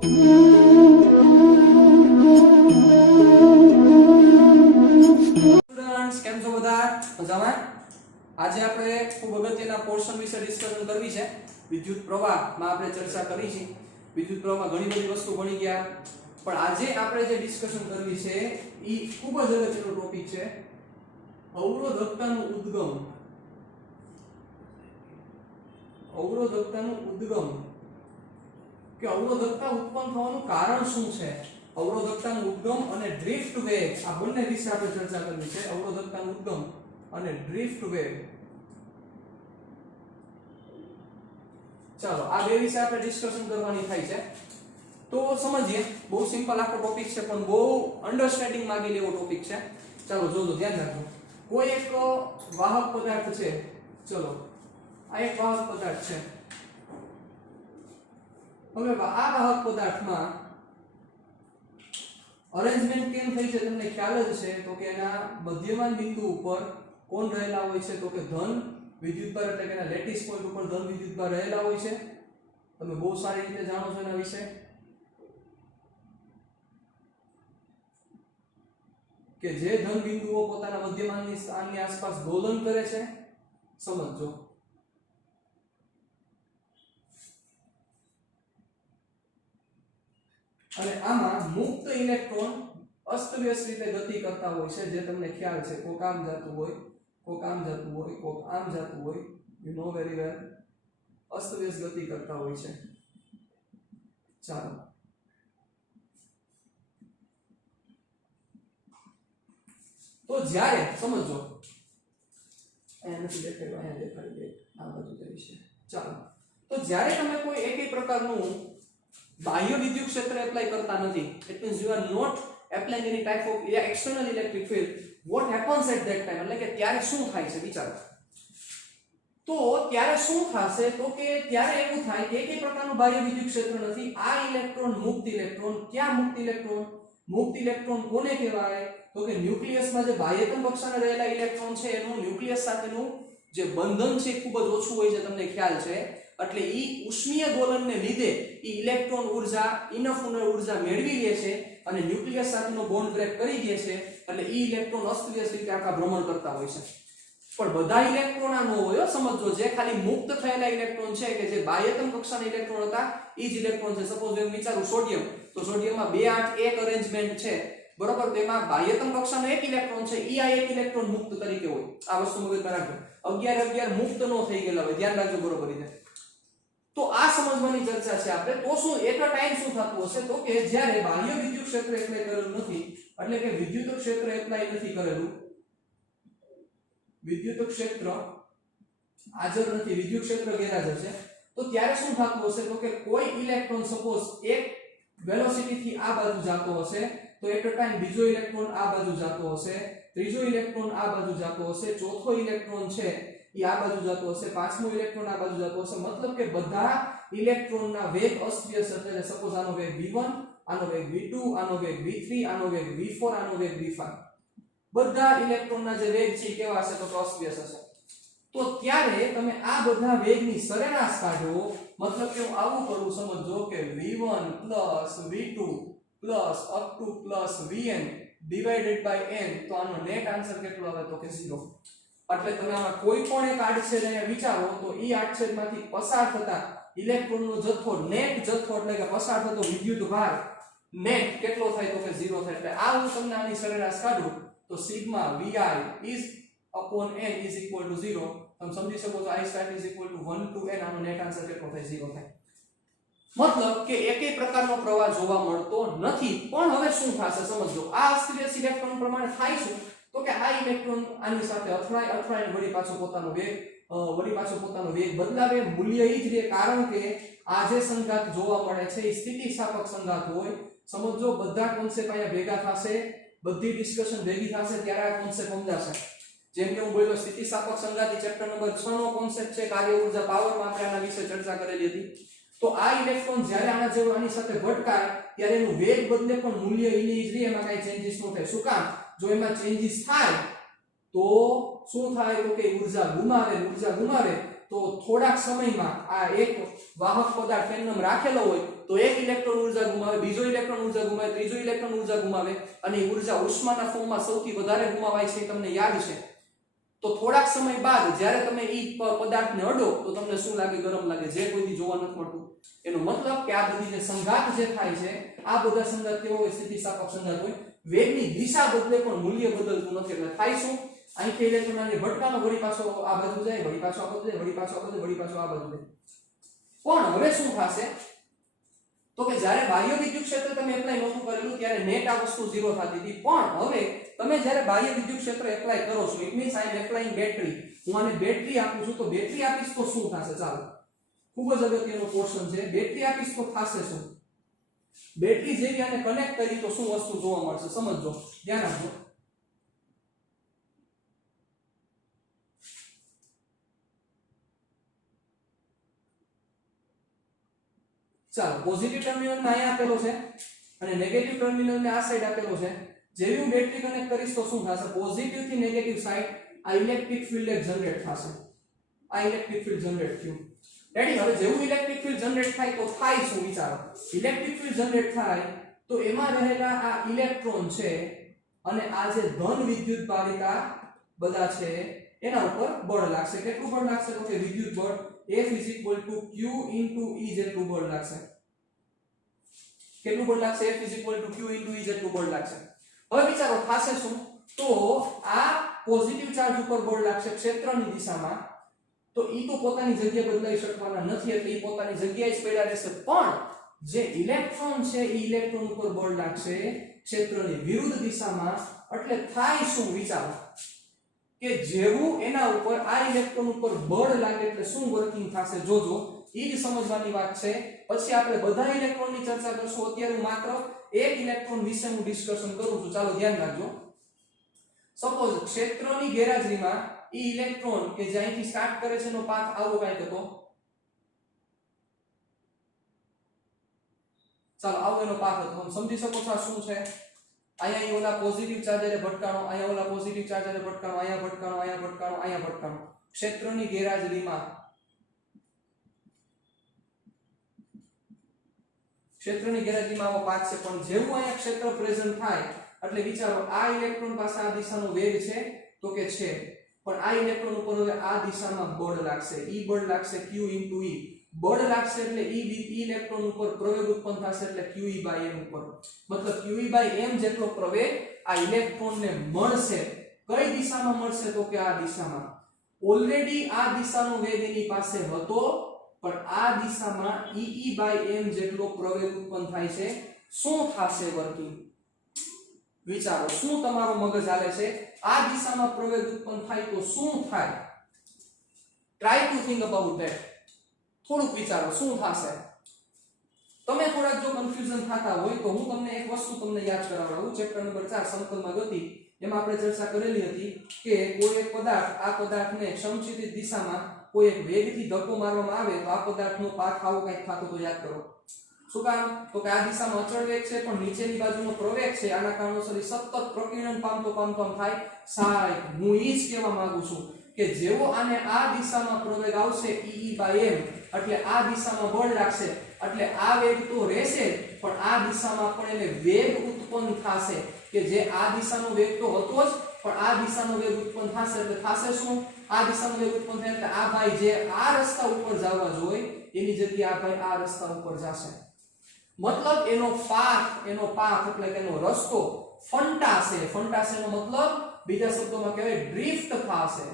Students કેમ છો બધા મજામાં? આજે આપણે ખૂબ અગત્યના પોર્શન વિશે ડિસ્કશન કરવી છે. વિદ્યુત પ્રવાહમાં આપણે ચર્ચા કરી છે. વિદ્યુત પ્રવાહમાં ઘણી બધી વસ્તુ ભણી ગયા, પણ આજે આપણે જે ડિસ્કશન કરવી છે એ ખૂબ જ અગત્યનો ટોપિક છે. અવરોધકતાનું ઉદ્ગમ. અવરોધકતાનું ઉદ્ગમ કે અવરોધકતા ઉત્પન્ન થવાનું કારણ શું છે? અવરોધકતાનું ઉદ્ગમ અને ડ્રિફ્ટ વેગ, આ બંને વિશે આપણે ચર્ચા કરવી છે. અવરોધકતાનું ઉદ્ગમ અને ડ્રિફ્ટ વેગ. ચાલો આ બે વિશે આપણે ડિસ્કશન કરવાની થાય છે. તો સમજીએ. બહુ સિમ્પલ આખો ટોપિક છે, પણ બહુ અન્ડરસ્ટેન્ડિંગ માંગેલ એવો ટોપિક છે. ચાલો જોજો, ધ્યાન રાખજો. કોઈ એક વાહક પદાર્થ છે. ચલો આ એક વાહક પદાર્થ છે. હવે આ વાહક પદાર્થમાં અરેન્જમેન્ટ કેમ થઈ છે તમને ખ્યાલ જ છે. તો કે એના મધ્યમાન બિંદુ ઉપર કોણ રહેલા હોય છે? તો કે ધન વિદ્યુતભાર, એટલે કે એના લેટિસ પોઈન્ટ ઉપર ધન વિદ્યુતભાર રહેલા હોય છે. તમે બહુ સારી રીતે જાણો છો એના વિશે, કે જે ધન બિંદુઓ પોતાના મધ્યમાનની સ્થાનની આસપાસ દોલન કરે છે. સમજો. અને આમાં મુક્ત ઇલેક્ટ્રોન અસ્તવ્યસ્ત રીતે ગતિ કરતા હોય છે, જે તમને ખ્યાલ છે. કોક આમ જતું હોય, કોક આમ જતું હોય, કોક આમ જતું હોય. You know very well. અસ્તવ્યસ્ત ગતિ કરતા હોય છે. ચાલો તો જ્યારે સમજો, અહીંયા નથી દેખાડ્યું, અહીંયા દેખાડી દે, આ બાજુ જઈ છે. ચાલો તો જ્યારે તમે કોઈ એક પ્રકારનું બાહ્ય વિદ્યુત ક્ષેત્ર એપ્લાય કરતા નથી, it means you are not applying any type of external electric field, what happens at that time? એટલે કે ત્યારે શું થાય છે વિચારો. તો ત્યારે શું થશે? તો કે ત્યારે એવું થાય કે એક પ્રકારનું બાહ્ય વિદ્યુત ક્ષેત્ર નથી. આ ઇલેક્ટ્રોન મુક્ત ઇલેક્ટ્રોન. ક્યાં મુક્ત ઇલેક્ટ્રોન? મુક્ત ઇલેક્ટ્રોન કોને કહેવાય? તો કે ન્યુક્લિયસમાં જે બાહ્યતમ કક્ષાને રહેલા ઇલેક્ટ્રોન છે એનું ન્યુક્લિયસ સાથેનું જે બંધન છે ખૂબ જ ઓછું હોય છે, તમને ખ્યાલ છે. એટલે ઈ ઉષ્મીય દોલનને લીધે ઈ ઇલેક્ટ્રોન ઊર્જા ઇનફ ઊર્જા મેળવી લે છે અને ન્યુક્લિયસ સાથેનો બોન્ડ બ્રેક કરી દે છે. એટલે ઈ ઇલેક્ટ્રોન અસ્તવ્યસ્ત રીતે આખા ભ્રમણ કરતા હોય છે. પણ બધા ઇલેક્ટ્રોન આ ન હોય, સમજો. જે ખાલી મુક્ત થયેલા ઇલેક્ટ્રોન છે, કે જે બાહ્યતમ કક્ષાના ઇલેક્ટ્રોન હતા, ઈ જ ઇલેક્ટ્રોન છે. સપોઝ હું વિચારું સોડિયમ, તો સોડિયમમાં 2 8 1 અરેન્જમેન્ટ છે, બરોબર. તેમાં બાહ્યતમ કક્ષાનો એક ઇલેક્ટ્રોન છે, ઈ આ એક ઇલેક્ટ્રોન મુક્ત તરીકે હોય. આ વસ્તુ મગજમાં રાખજો. 11 11 મુક્ત નો થઈ ગયેલા હોય, ધ્યાન રાખજો બરોબર રીતે. તો આ સમજવાની ચર્ચા છે આપણે. તો શું એક ટાઈમ શું થતું હશે? તો કે જ્યારે બાહ્ય વિદ્યુત ક્ષેત્ર એપ્લાય કરેલું નથી, એટલે કે વિદ્યુત ક્ષેત્ર એપ્લાય નથી કરેલું, વિદ્યુત ક્ષેત્ર હાજર નથી, વિદ્યુત ક્ષેત્ર ગેરહાજર છે, તો ત્યારે શું થતું હશે? તો કે કોઈ ઇલેક્ટ્રોન સપોઝ એક વેલોસિટી થી આ બાજુ જતો હશે, તો એટ અ ટાઈમ બીજો ઇલેક્ટ્રોન આ બાજુ જતો હશે, ત્રીજો ઇલેક્ટ્રોન આ બાજુ જતો હશે, ચોથો ઇલેક્ટ્રોન છે ઈ આ બાજુ જતો હશે, પાંચમો ઇલેક્ટ્રોન આ બાજુ જતો હશે. મતલબ કે બધા ઇલેક્ટ્રોનના વેગ અસ્તવ્યસ્ત છે. સપોઝ આનો વેગ v1, આનો વેગ v2, આનો વેગ v3, આનો વેગ v4, આનો વેગ v5. બધા ઇલેક્ટ્રોનના જે વેગ છે કેવા હશે? તો અસ્તવ્યસ્ત હશે. તો ત્યારે તમે આ બધા વેગની સરેરાશ કાઢો. મતલબ કે હું આવું કરું, સમજો કે v1 v2 up to vn divided by n, તો આનો નેટ આન્સર કેટલો આવે? તો કે 0. એટલે તમે આમાં કોઈ પણ એક આડછેદ અહીંયા વિચારો, તો ઈ આડછેદમાંથી પસાર થતા ઇલેક્ટ્રોનનો જથ્થો, નેટ જથ્થો, એટલે કે પસાર થતો વિદ્યુત ભાર નેટ કેટલો થાય? તો કે 0 થાય. એટલે આ હું તમને આની સરેરાશ કાઢું તો sigma vi is upon n is equal to 0. તમે સમજી શકો છો I start is equal to 1 to n. આનો નેટ આન્સર કેટલો થાય? 0 થાય. મતલબ કે એકેય પ્રકારનો પ્રવાહ જોવા મળતો નથી. પણ હવે શું થશે સમજો. આ અસ્તવ્યસ્ત ઇલેક્ટ્રોન પ્રમાણે થાય શું? તો કે આ ઇલેક્ટ્રોન આની સાથે અથડાઈને વળી પાછો પોતાનો વેગ બદલાવે. મૂલ્ય ઈ જ રહે, કારણ કે આ જે સંઘાત જોવા મળે છે એ સ્થિતિસ્થાપક સંઘાત હોય. સમજો બધા કોન્સેપ્ટ અહીંયા ભેગા થશે, બધી ડિસ્કશન ભેગી થશે, ત્યારે આ કોન્સેપ્ટ સમજાશે. જેમ કે હું બોલ્યો સ્થિતિસ્થાપક સંઘાત ચેપ્ટર નંબર 6 નો કોન્સેપ્ટ છે. કાર્ય ઊર્જા પાવરમાં આપણે આના વિશે ચર્ચા કરેલી હતી. તો આ ઇલેક્ટ્રોન જ્યારે આના જેવો આની સાથે ભટકાય ત્યારે એનું વેગ બદલે, પણ મૂલ્ય ઈ જ રહે, એમાં કાંઈ ચેન્જીસ ન થાય. શું કામ? જો એમાં ચેન્જીસ થાય તો શું થાય? તો કે ઊર્જા ગુમાવે તો થોડાક સમયમાં આ એક વાહક પદાર્થ એમનેમ રાખેલો હોય તો એક ઇલેક્ટ્રોન ઊર્જા ગુમાવે, બીજો ઇલેક્ટ્રોન ઊર્જા ગુમાવે, ત્રીજો ઇલેક્ટ્રોન ઊર્જા ગુમાવે અને એ ઊર્જા ઉષ્માના ફોર્મમાં સૌથી વધારે ગુમાવાય છે તમને યાદ છે. તો થોડાક સમય બાદ જ્યારે તમે ઈ પદાર્થને અડો તો તમને શું લાગે? ગરમ લાગે, જે કોઈથી જોવા નથી મળતું. એનો મતલબ કે આ બધી જે સંઘાત જે થાય છે આ બધા સંઘાત કેવો હોય? સ્થિતિસ્થાપક સંઘાત હોય. વેગની દિશા બદલે પણ મૂલ્ય બદલતું નથી. એટલે થાય શું? અહીંથી ઇલેક્ટ્રોન આને ભટકાનો, વળી પાછો આ બાજુ જાય, વળી પાછો આ બાજુ જાય, વળી પાછો આ બાજુ, વળી પાછો આ બાજુ જાય. પણ હવે શું થશે? તો કે જ્યારે બાહ્ય વિદ્યુત ક્ષેત્ર તમે એપ્લાય નહોતું કરેલું ત્યારે નેટ આ વસ્તુ 0 થતી હતી. પણ હવે તમે જ્યારે બાહ્ય વિદ્યુત ક્ષેત્ર એપ્લાય કરો છો, it means I am applying battery, હું આને બેટરી આપું છું, તો બેટરી આપીશ તો શું થશે? ચાલો, ખૂબ જ અગત્યનો પોર્શન છે. બેટરી આપીશ તો થશે શું? બેટરી જેવી આને કનેક્ટ કરી તો શું વસ્તુ જોવા મળશે? સમજો, ધ્યાન આપજો. ચાલો, પોઝિટિવ ટર્મિનલ ને અહીંયા આપેલો છે અને નેગેટિવ ટર્મિનલ ને આ સાઈડ આપેલો છે. જેવી હું બેટરી કનેક્ટ કરીશ તો શું થશે? પોઝિટિવ થી નેગેટિવ સાઈડ આ ઇલેક્ટ્રિક ફિલ્ડ જનરેટ થશે. આ ઇલેક્ટ્રિક ફિલ્ડ જનરેટ થયું. રેડી? હવે જેવું ઇલેક્ટ્રિક ફિલ્ડ જનરેટ થાય તો થાય શું? વિચારો. ઇલેક્ટ્રિક ફિલ્ડ જનરેટ થાય તો એમાં રહેલા આ ઇલેક્ટ્રોન છે અને આ જે ધન વિદ્યુત ભારિતા બધા છે એના ઉપર બળ લાગશે. કેટલું બળ લાગશે? તો કે વિદ્યુત બળ F = Q * E જેટલું બળ લાગશે. કેટલું બળ લાગશે? F = Q * E જેટલું બળ લાગશે. હવે વિચારો થશે શું? તો આ પોઝિટિવ ચાર્જ ઉપર બળ લાગશે ક્ષેત્રની દિશામાં, તો ઈ તો પોતાની જગ્યા બદલાઈ શકવાના નથી એટલે ઈ પોતાની જગ્યાએ જ પડ્યા રહેશે. પણ જે ઇલેક્ટ્રોન છે ઈ ઇલેક્ટ્રોન ઉપર બળ લાગશે ક્ષેત્રની વિરુદ્ધ દિશામાં. એટલે થાય શું? વિચારો કે જેવું એના ઉપર આ ઇલેક્ટ્રોન ઉપર બળ લાગે એટલે શું વર્કિંગ થશે? જોજો, ઈ જ સમજવાની વાત છે. પછી આપણે બધા ઇલેક્ટ્રોનની ચર્ચા કરશું. અત્યારે માત્ર એક ઇલેક્ટ્રોન વિશેનું ડિસ્કશન કરું છું. ચાલો ધ્યાન રાખજો. સપોઝ ક્ષેત્રની ગેરહાજરીમાં ઈ ઇલેક્ટ્રોન કે જે અહીંથી સ્ટાર્ટ કરે છે એનો પાથ આવો કાંઈક હતો. ચાલો, આવો એનો પાથ હતો. તમે સમજી શકો છો આ શું છે? અહીંયા ઓલા પોઝિટિવ ચાર્જરે ભટકાણો, અહીંયા ઓલા પોઝિટિવ ચાર્જરે ભટકાણો, અહીંયા ભટકાણો, અહીંયા ભટકાણો, અહીંયા ભટકાણો. ક્ષેત્રની ગેરહાજરીમાં આવો પાથ છે. પણ જેવું અહીંયા ક્ષેત્ર પ્રેઝન્ટ થાય એટલે વિચારો, આ ઇલેક્ટ્રોન પાસે આ દિશાનો વેગ છે તો કે છે, પણ આ ઇલેક્ટ્રોન ઉપર હવે આ દિશામાં બળ લાગશે. ઈ બળ લાગશે Q * E. બળ લાગશે એટલે ઈ ઇલેક્ટ્રોન ઉપર પ્રવેગ ઉત્પન્ન થશે એટલે QE/m ઉપર. મતલબ QE/m જેટલો પ્રવેગ આ ઇલેક્ટ્રોનને મળશે. કઈ દિશામાં મળશે? તો કે આ દિશામાં. ઓલરેડી આ દિશાનો વેગ એની પાસે હતો, પણ આ દિશામાં EE/m જેટલો પ્રવેગ ઉત્પન્ન થાય છે. શું થશે વર્કિંગ? વિચારો, શું તમારો મગજ હાલે છે? આ દિશામાં પ્રવેગ ઉત્પન્ન થાય તો શું થાય? Try to think about that. થોડુંક વિચારો, શું થશે? તમે થોડાક જો કન્ફ્યુઝન થતા હોય તો હું તમને એક વસ્તુ તમને યાદ કરાવડાવું. ચેપ્ટર નંબર 4 સમતલમાં ગતિ, એમાં આપણે ચર્ચા કરેલી હતી કે કોઈ એક પદાર્થ, આ પદાર્થને સમક્ષિતિજ દિશામાં કોઈ એક વેગથી ધક્કો મારવામાં આવે તો આ પદાર્થનો પાથ આવો કંઈક થતો તો યાદ કરો. શું કામ? તો કે આ દિશામાં અચળ વેગ છે પણ નીચેની બાજુનો પ્રવેગ છે, આના કારણોસર સતત પ્રકીર્ણન પામતો થાય. સાહેબ, હું ઈ જ કહેવા માંગુ છું કે જેવો આને આ દિશામાં પ્રવેગ આવશે EE/m એટલે આ દિશામાં બળ લાગશે એટલે આ વેગ તો રહેશે પણ આ દિશામાં પણ એને વેગ ઉત્પન્ન થશે કે જે આ દિશાનો વેગ તો હતો જ, પણ આ દિશાનો વેગ ઉત્પન્ન થશે એટલે થશે શું? આ દિશાનો વેગ ઉત્પન્ન થાય એટલે આ ભાઈ જે આ રસ્તા ઉપર જવા જોઈએ એની જગ્યાએ આ ભાઈ આ રસ્તા ઉપર જશે. મતલબ એનો પાથ એટલે કે એનો રસ્તો ફંટાશે. ફંટાશેનો મતલબ બીજા શબ્દોમાં કહેવાય ડ્રિફ્ટ થશે.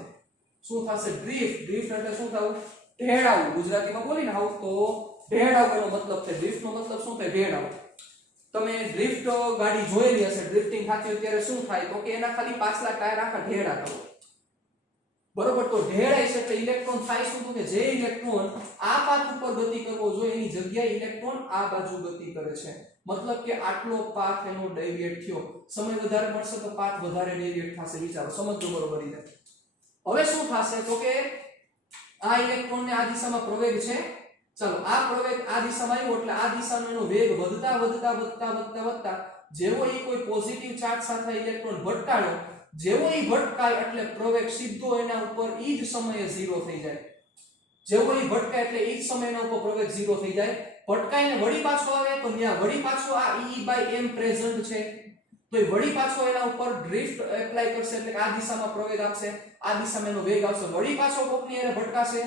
શું થશે? ડ્રિફ્ટ એટલે શું થવું? ઢેળાવું. ગુજરાતીમાં બોલીને આવ તો ઢેળાવું એનો મતલબ છે. ડ્રિફ્ટ નો મતલબ શું થાય? ઢેળાવું. તમે ડ્રિફ્ટ ગાડી જોયેલી હશે, ડ્રિફ્ટિંગ થતી હોય ત્યારે શું થાય? તો કે એના ખાલી પાછલા ટાયર આખા ઢેળાતા હોય. બરોબર? તો ઢેળાય છે એટલે ઇલેક્ટ્રોન થાય શું? તો કે જે ઇલેક્ટ્રોન આ પાથ ઉપર ગતિ કરવો જોઈએ એની જગ્યાએ ઇલેક્ટ્રોન આ બાજુ ગતિ કરે છે. મતલબ કે આટલો પાથ એનો ડેવિએટ થયો. સમય વધારે મળશે તો પાથ વધારે ડેવિએટ થશે. વિચારો, સમજો બરોબર રીતે. હવે શું થશે? તો કે આ ઇલેક્ટ્રોનને આ દિશામાં પ્રવેગ છે. ચાલો, આ પ્રવેગ આ દિશામાં આવ્યો એટલે આ દિશાનો એનો વેગ વધતા જેવો એ કોઈ પોઝિટિવ ચાર્જ સાથે ઇલેક્ટ્રોન ભટકાયો, જેવો એ ભટકાય એટલે પ્રવેગ સીધો એના ઉપર ઈ જ સમયે 0 થઈ જાય. જેવો એ ભટકાય એટલે એ જ સમયના ઉપર પ્રવેગ 0 થઈ જાય. ભટકાઈને વળી પાછો આવે તો ત્યાં વળી પાછો આ E/m પ્રેઝન્ટ છે, તો એ વળી પાછો એના ઉપર ડ્રિફ્ટ એપ્લાય કરશે એટલે કે આ દિશામાં પ્રવેગ આપશે, આ દિશામાં એનો વેગ આવશે, વળી પાછો કોકની એને ભટકાશે,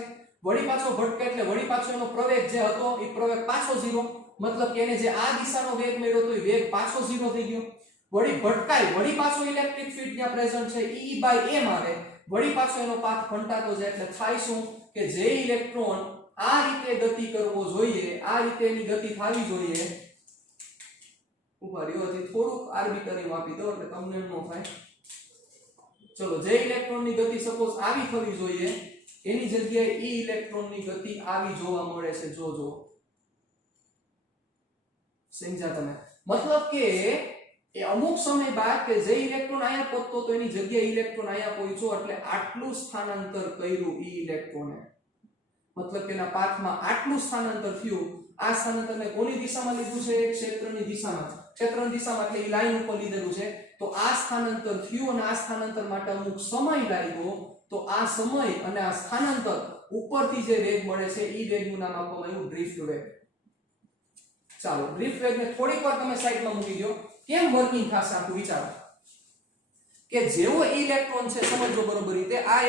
વળી પાછો ભટકે એટલે વળી પાછો એનો પ્રવેગ જે હતો એ પ્રવેગ પાછો 0, મતલબ કે એને જે આ દિશાનો વેગ મળ્યો તો એ વેગ પાછો 0 થઈ ગયો. વળી ભટકાય વળી પાછો ઇલેક્ટ્રિક ફીલ્ડ ત્યાં પ્રેઝન્ટ છે E/m આવે, વળી પાછો એનો પાથ ફંટાતો જાય એટલે થાય શું કે જે ઇલેક્ટ્રોન આ રીતે ગતિ કરવો જોઈએ, આ રીતે એની ગતિ થવી જોઈએ, ઉભા રહ્યો હજી થોડુંક આર્બિટરી આપી દો એટલે તમને ન થાય. ચલો, જે ઇલેક્ટ્રોનની ગતિ સપોઝ આવી થવી જોઈએ એની જગ્યાએ ઈ ઇલેક્ટ્રોનની ગતિ આવી જોવા મળે છે. જો સમજ્યા તમે? મતલબ કે એ અમુક સમય બાદ કે જે ઇલેક્ટ્રોન અહીંયા પહોંચતો તો એની જગ્યાએ ઇલેક્ટ્રોન અહીંયા પહોંચ્યો એટલે આટલું સ્થાનાંતર કર્યું ઈ ઇલેક્ટ્રોને, મતલબ કે એના પાથમાં આટલું સ્થાનાંતર થયું. આ સ્થાનાંતરને કોની દિશામાં લીધું છે? ક્ષેત્રની દિશામાં. ક્ષેત્રની દિશામાં એટલે ઈ લાઈન ઉપર લીધેલું છે. તો આ સ્થાનાંતર થયું અને આ સ્થાનાંતર માટે અમુક સમય લાગ્યો, તો આ સમય અને આ સ્થાનાંતર ઉપરથી જે વેગ મળે છે ઈ વેગનું નામ આપવામાં આવ્યું ડ્રિફ્ટ વેગ. ચાલો, ડ્રિફ્ટ વેગને થોડીક વાર તમે સાઈડમાં મૂકી દો. કેમ વર્કિંગ થશે આખું વિચારો કે જેવો ઇલેક્ટ્રોન છે, સમજો બરોબર રીતે, આ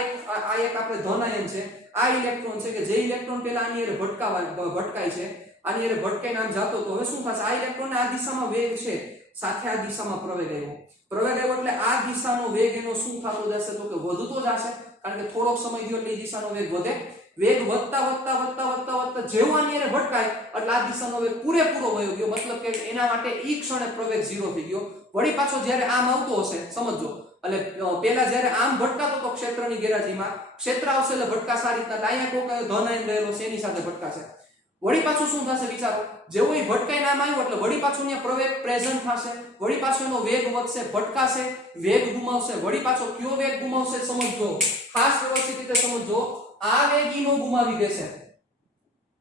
એક આપણે ધન આયન છે, આ ઇલેક્ટ્રોન છે કે જે ઇલેક્ટ્રોન પેલા આની એરે ભટકાય છે, આની એરે ભટકાઈને આમ જાતો તો હવે શું થશે? આ ઇલેક્ટ્રોનને આ દિશામાં વેગ છે, સાથે આ દિશામાં પ્રવેગ આવ્યો એટલે આ દિશાનો વેગ એનો શું થતો જશે? તો કે વધતો જશે, કારણ કે થોડોક સમય થયો એટલે એ દિશાનો વેગ વધે. વેગ વધતા જેવો આની એરે ભટકાય એટલે આ દિશાનો વેગ પૂરેપૂરો વયો ગયો, મતલબ કે એના માટે ઈ ક્ષણે પ્રવેગ 0 થઈ ગયો. વળી પાછો જ્યારે આમ આવતો હશે, સમજો, એટલે પેલા જ્યારે આમ ભટકાતો તો ક્ષેત્રની ગેરહાજરીમાં, ક્ષેત્ર આવશે એટલે ભટકાશે આ રીતના. અહીંયા કોક ધન આયન રહેલો છે એની સાથે ભટકાશે. વળી પાછું શું થશે વિચારો? જેવો એ ભટકાઈને આમ આવ્યો એટલે વળી પાછું અહીંયા પ્રવેગ પ્રેઝન્ટ થશે, વળી પાછો એનો વેગ વધશે, ભટકાશે, વેગ ગુમાવશે, વળી પાછો કયો વેગ ગુમાવશે સમજો, ખાસ વ્યવસ્થિત રીતે સમજો. આ વેગ ઈ નો ગુમાવી દેશે.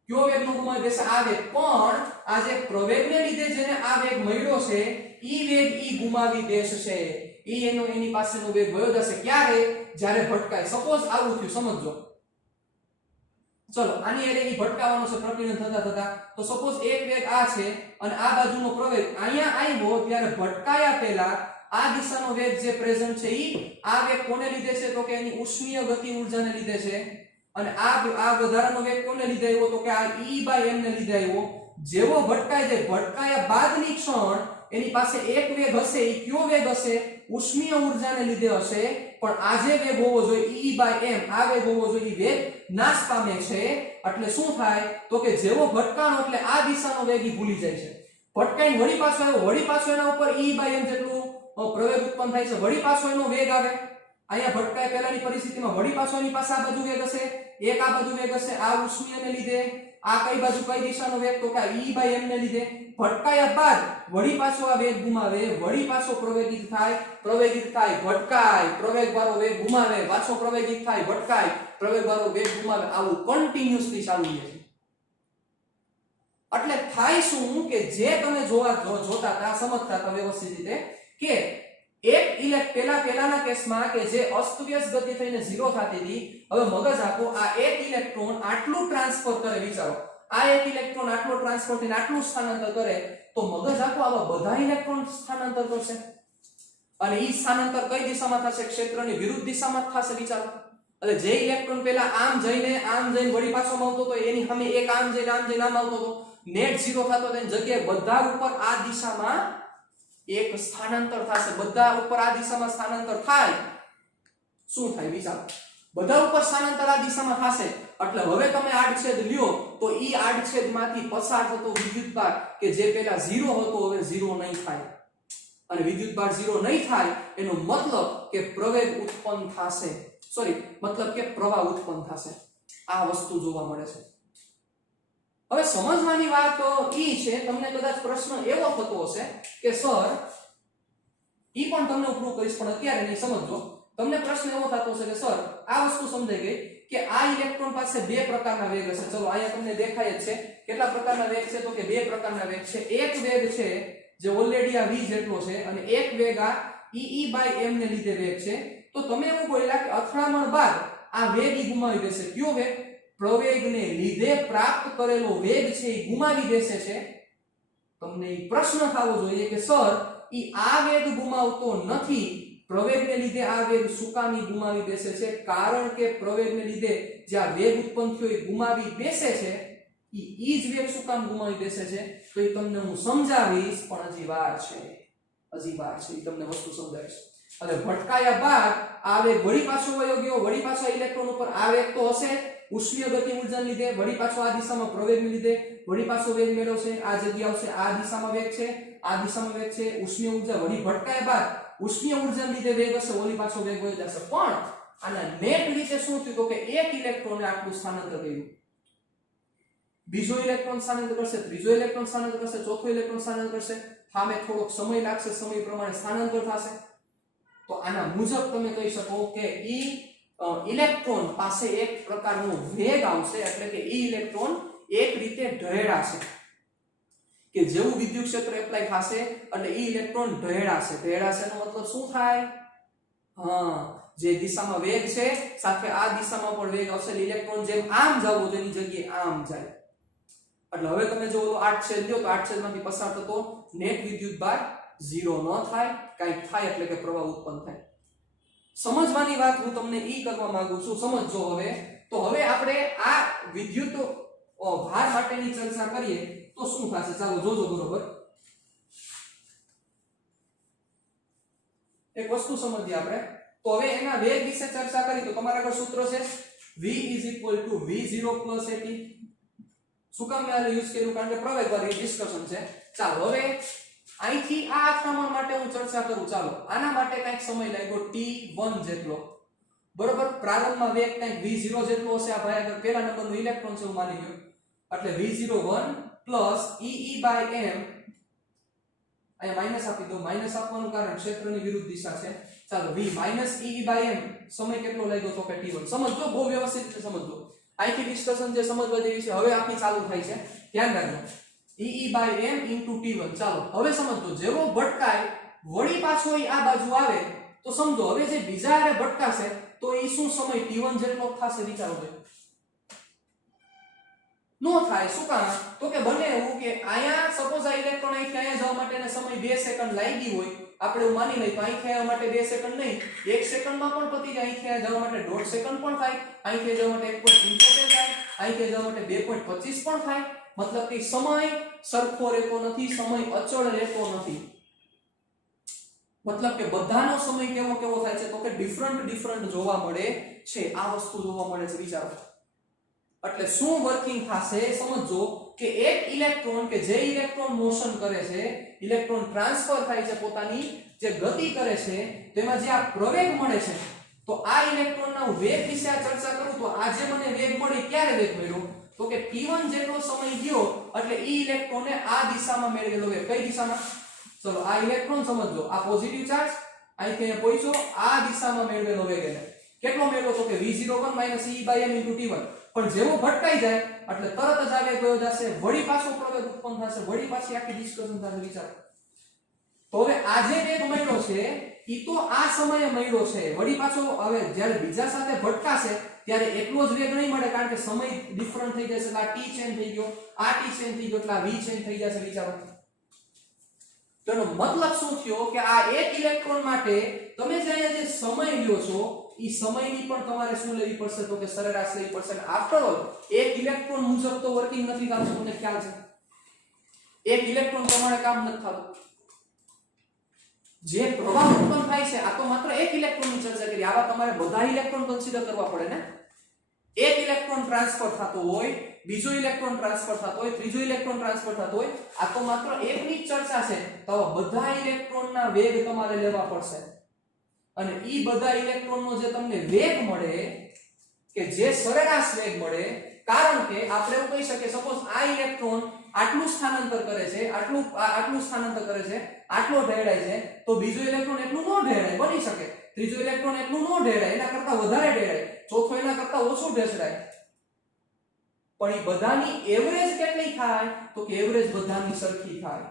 કયો વેગ નો ગુમાવી દેશે? આ વેગ. પણ આ જે પ્રવેગને લીધે જેને આ વેગ મળ્યો છે ઈ વેગ ઈ ગુમાવી દેશે. ઈ એની પાસેનો વેગ વયો જશે. ક્યારે? જ્યારે ભટકાય. સપોઝ આવું થયું, સમજો. ચલો, આની એરે ઈ ભટકાવાનો છે પ્રકીર્ણન થતા તો સપોઝ એક વેગ આ છે અને આ બાજુનો પ્રવેગ અહીંયા આવ્યો ત્યારે ભટકાયા પહેલા આ દિશાનો વેગ જે પ્રેઝન્ટ છે ઈ આ વેગ કોને લીધે છે? તો કે એની ઉષ્મીય ગતિ ઊર્જાને લીધે છે. અને આ વધારાનો વેગ કોને લીધે આવ્યો? તો કે આ E/m ને લીધે આવ્યો. જેવો ભટકાય જાય, ભટકાયા બાદની ક્ષણ એની પાસે એક વેગ હશે. ઈ કયો વેગ હશે? ઉષ્મીય ઊર્જાને લીધે હશે. પણ આ જે વેગ હોવો જોઈએ E/m, આ વેગ હોવો જોઈએ, વેગ નાશ પામે છે. એટલે શું થાય? તો કે જેવો ભટકાણો એટલે આ દિશાનો વેગ ઈ ભૂલી જાય છે. ભટકાઈને વળી પાછો આવ્યો, વળી પાછો એના ઉપર E/m જેટલું પ્રવેગ ઉત્પન્ન થાય છે, વળી પાછો એનો વેગ આવે. અહીંયા ભટકાય પહેલાની પરિસ્થિતિમાં વળી પાછો એની પાસે આ બાજુ વેગ હશે, એક આ બાજુ વેગ હશે, આ ઉષ્મીયને લીધે. આ કઈ બાજુ કઈ દિશાનો વેગ? તો કે E/m ને લીધે. ભટકાયા બાદ વળી પાછો આ વેગ ગુમાવે, વળી પાછો પ્રવેગિત થાય, ભટકાય, પ્રવેગ વાળો વેગ ગુમાવે, પાછો પ્રવેગિત થાય, ભટકાય, પ્રવેગ વાળો વેગ ગુમાવે. આવું કન્ટિન્યુઅસલી ચાલુ રહે છે. એટલે થાય શું કે જે તમે જોતા હતા, સમજતા હતા વ્યવસ્થિત રીતે કે એક પેલાના કેસમાં કે જે અસ્તવ્યસ્ત ગતિ થઈને 0 થતી હતી, હવે મગજ આપો આ એક ઇલેક્ટ્રોન આટલું ટ્રાન્સફર કરે. વિચારો, આ એક ઇલેક્ટ્રોન આટલો ટ્રાન્સફર થઈને આટલું સ્થાનાંતર કરે તો મગજ આપો આવા બધા ઇલેક્ટ્રોન સ્થાનાંતર કરશે. અને ઈ સ્થાનાંતર કઈ દિશામાં થશે? ક્ષેત્રની વિરુદ્ધ દિશામાં થશે. વિચારો, એટલે જે ઇલેક્ટ્રોન પેલા આમ જઈને વળી પાછો આવતો તો એની સામે એક આમ જઈને આમ આવતો તો નેટ 0 થતો તેની જગ્યાએ બધા ઉપર આ દિશામાં એક સ્થાનાંતર થશે. બધા ઉપર આ દિશામાં સ્થાનાંતર થાય. શું થાય વિચારો? બધા ઉપર સ્થાનાંતર આ દિશામાં થશે એટલે હવે તમે આડછેદ લ્યો તો ઈ આડછેદમાંથી પસાર થતો વિદ્યુતભાર કે જે પેલા 0 હતો હવે 0 નહીં થાય. અને વિદ્યુતભાર 0 નહીં થાય એનો મતલબ કે પ્રવેગ ઉત્પન્ન થશે, મતલબ કે પ્રવાહ ઉત્પન્ન થશે. આ વસ્તુ જોવા મળે છે. હવે સમજવાની વાત ઈ છે, તમને કદાચ પ્રશ્ન એવો થતો હશે કે સર ઈ પણ તમને પ્રૂવ કરીશ પણ અત્યારે નહીં, સમજો. તમને પ્રશ્ન એવો થતો હશે કે સર આ વસ્તુ સમજાઈ ગઈ કે આ ઇલેક્ટ્રોન પાસે બે પ્રકારના વેગ હશે. ચલો, અહીંયા તમને દેખાય જ છે કેટલા પ્રકારના વેગ છે, તો કે બે પ્રકારના વેગ છે. એક વેગ છે જે ઓલરેડી આ v જેટલો છે અને એક વેગ આ E/m ને લીધે વેગ છે. તો તમે એવું બોલ્યા કે અથડામણ બાદ આ વેગ ઈ ગુમાવી દેશે. કયો વેગ? પ્રવેગને લીધે પ્રાપ્ત કરેલો વેગ છે એ ગુમાવી બેસે છે, તમને એ પ્રશ્ન થવો જોઈએ કે સર ઈ આ વેગ ગુમાવતો નથી, પ્રવેગને લીધે આ વેગ શું કામ ગુમાવી બેસે છે? કારણ કે પ્રવેગને લીધે જે આ વેગ ઉત્પન્ન થયો એ ગુમાવી બેસે છે, ઈ જ વેગ શું કામ ગુમાવી બેસે છે? તો એ તમને હું સમજાવીશ, પણ હજી વાર છે, એ તમને વસ્તુ સમજાવીશ. એટલે ભટકાયા બાદ આ વેગ વળી પાછો વયો ગયો, વળી પાછો ઇલેક્ટ્રોન ઉપર આ વેગ તો હશે ઉષ્મીય ગતિ ઊર્જાને લીધે, વળી પાછો આ દિશામાં પ્રવેગને લીધે વળી પાછો વેગ મેળવશે, આ જગ્યા આવશે, આ દિશામાં વેગ છે, આ દિશામાં વેગ છે, ઉષ્મીય ઊર્જા વળી ભટકાયા બાદ ઉષ્મીય ઊર્જાને લીધે વેગ હશે, વળી પાછો વેગ વહી જશે. પણ આના નેટ રીતે શું થયું તો કે એક ઇલેક્ટ્રોનને આટલું સ્થાનાંતર કર્યું, બીજો ઇલેક્ટ્રોન સ્થાનાંતર કરશે, ત્રીજો ઇલેક્ટ્રોન સ્થાનાંતર કરશે, ચોથો ઇલેક્ટ્રોન સ્થાનાંતર કરશે, સામે થોડોક સમય લાગશે, સમય પ્રમાણે સ્થાનાંતર થશે. તો આના મુજબ તમે કહી શકો કે ઈ ઇલેક્ટ્રોન પાસે એક પ્રકારનો વેગ આવશે, એટલે કે ઈ ઇલેક્ટ્રોન એક રીતે ઢળેડાશે, કે જેવું વિદ્યુત ક્ષેત્ર એપ્લાય થશે એટલે ઈ ઇલેક્ટ્રોન ઢળેડાશે. ઢળેડાશેનો મતલબ શું થાય? જે દિશામાં વેગ છે સાથે આ દિશામાં પણ વેગ આવશે, ઇલેક્ટ્રોન જેમ આમ જવો જોઈએ એની જગ્યાએ આમ જાય. એટલે હવે તમે જો 8 છેદ લ્યો તો 8 છેદમાંથી પસાર થતો નેટ વિદ્યુતભાર 0 ન થાય, કંઈક થાય એટલે કે પ્રવાહ ઉત્પન્ન થાય. સમજવાની વાત હું તમને ઈ કરવા માંગુ છું, સમજો હવે. તો હવે આપણે આ વિદ્યુત ભાર માટેની ચર્ચા કરીએ તો શું થશે? ચાલો જોજો બરોબર. એક વસ્તુ સમજીએ આપણે. તો હવે એના વેગ વિશે ચર્ચા કરી તો તમારા આગળ સૂત્ર છે v v0 at. શું કામ મેં આ યુઝ કર્યું? કારણ કે પ્રવેગ વાળી ડિસ્કશન છે. ચાલો હવે અહીંથી આ આક્રમણ માટે હું ચર્ચા કરું. ચાલો આના માટે કંઈક સમય લાગ્યો t1 જેટલો, બરોબર. પ્રારંભમાં વેગ કંઈક v0 જેટલો હશે. આ ભાઈ આગળ પહેલા નંબરનું ઇલેક્ટ્રોન છે હું માની ગયો, એટલે v01 પ્લસ ee/m. અહીંયા માઈનસ આપી દો, માઈનસ આપવાનું કારણ ક્ષેત્રની વિરુદ્ધ દિશા છે. ચાલો v માઈનસ ee/m સમય કેટલો લાગ્યો તો કે t1. સમજો, બહુ વ્યવસ્થિત રીતે સમજો. અહીંથી ડિસ્કશન જે સમજવા જેવી છે હવે આપણી ચાલુ થાય છે, ધ્યાન રાખજો. ee/m t1. ચાલો હવે સમજો, જેવો ભટકાય વળી પાછો આ બાજુ આવે તો સમજો હવે જે બીજા હારે ભટકાશે તો એ શું સમય t1 જેટલો થશે? વિચારો જોઈએ. નો થાય. શું કામ? તો કે બને એવું કે અહીંયા સપોઝ આ ઇલેક્ટ્રોન અહીંથી અહીંયા જવા માટે સમય 2 સેકન્ડ લાગી હોય, આપણે એવું માની લઈએ તો અહીંથી આવવા માટે 2 સેકન્ડ નહીં, 1 સેકન્ડમાં પણ પતી જાય. અહીંથી અહીંયા જવા માટે 1.5 સેકન્ડ પણ થાય, અહીંથી જવા માટે 1.75 થાય, અહીંથી જવા માટે 2.25 પણ થાય. મતલબ કે સમય સરખો રહેતો નથી, સમય અચળ રહેતો નથી. મતલબ કે બધાનો સમય કેવો થાય છે તો કે ડિફરન્ટ જોવા મળે છે. આ વસ્તુ જોવા મળે છે, વિચારો. એટલે શું વર્કિંગ થશે સમજો કે એક ઇલેક્ટ્રોન કે જે ઇલેક્ટ્રોન મોશન કરે છે, ઇલેક્ટ્રોન ટ્રાન્સફર થાય છે, પોતાની જે ગતિ કરે છે, તેમાં જે આ પ્રવેગ મળે છે, તો આ ઇલેક્ટ્રોનના વેગ વિશે આ ચર્ચા કરું તો આજે મને વેગ મળી. ક્યારે વેગ મળ્યો? તો કે t1 જેટલો સમય ગયો એટલે ઈ ઇલેક્ટ્રોને આ દિશામાં મેળવેલો વેગ. કઈ દિશામાં? ચલો આ ઇલેક્ટ્રોન સમજો, આ પોઝિટિવ ચાર્જ અહીંથી પહોંચ્યો, આ દિશામાં મેળવેલો વેગ એને કેટલો મેળવ્યો તો કે v01 e/m t1. પણ જેવો ભટકાઈ જાય એટલે તરત જ આ વેગ વયો જશે, વળી પાછો પ્રવેગ ઉત્પન્ન થશે, વળી પાછી આખી ડિસ્કશન થશે. વિચારો તો હવે આ જે વેગ મળ્યો છે ઈ તો આ સમયે મળ્યો છે, વળી પાછો હવે જ્યારે બીજા સાથે ભટકાશે ત્યારે એટલો જ વેગ નહીં મળે, કારણ કે સમય ડિફરન્ટ થઈ જશે. આ t ચેન્જ થઈ ગયો, આ t ચેન્જ થઈ ગયો, એટલે આ v ચેન્જ થઈ જશે. વિચારો તેનો મતલબ શું થયો કે આ એક ઇલેક્ટ્રોન માટે તમે જે અહીંયા જે સમય લ્યો છો ઈ સમયની પણ તમારે શું લેવી પડશે તો કે સરેરાશ લેવી પડશે. આફ્ટર ઓલ એક ઇલેક્ટ્રોન મુજબ તો વર્કિંગ નથી થતું, તમને ખ્યાલ છે. એક ઇલેક્ટ્રોન પ્રમાણે કામ નથી થતું. જે પ્રવાહ ઉત્પન્ન થાય છે આ તો માત્ર એક ઇલેક્ટ્રોનની ચર્ચા કરી, આવા તમારે બધા ઇલેક્ટ્રોન કન્સિડર કરવા પડે ને. એક ઇલેક્ટ્રોન ટ્રાન્સફર થતો હોય, બીજો ઇલેક્ટ્રોન ટ્રાન્સફર થતો હોય, ત્રીજો ઇલેક્ટ્રોન ટ્રાન્સફર થતો હોય, આ તો માત્ર એકની જ ચર્ચા છે. તો બધા ઇલેક્ટ્રોનના વેગ તમારે લેવા પડશે અને ઈ બધા ઇલેક્ટ્રોનનો જે તમને વેગ મળે કે જે સરેરાશ વેગ મળે, કારણ કે આપણે એવું કહી શકીએ સપોઝ આ ઇલેક્ટ્રોન આટલું સ્થાનાંતર કરે છે, આટલું સ્થાનાંતર કરે છે, આટલો ઢેળાય છે, તો બીજો ઇલેક્ટ્રોન એટલું ન ઢેળાય, બની શકે. ત્રીજો ઇલેક્ટ્રોન એટલું ન ઢેળાય, એના કરતા વધારે ઢેળાય, ચોથો એના કરતા ઓછું ઢેળાય. પણ ઈ બધાની એવરેજ કેટલી થાય તો કે એવરેજ બધાની સરખી થાય.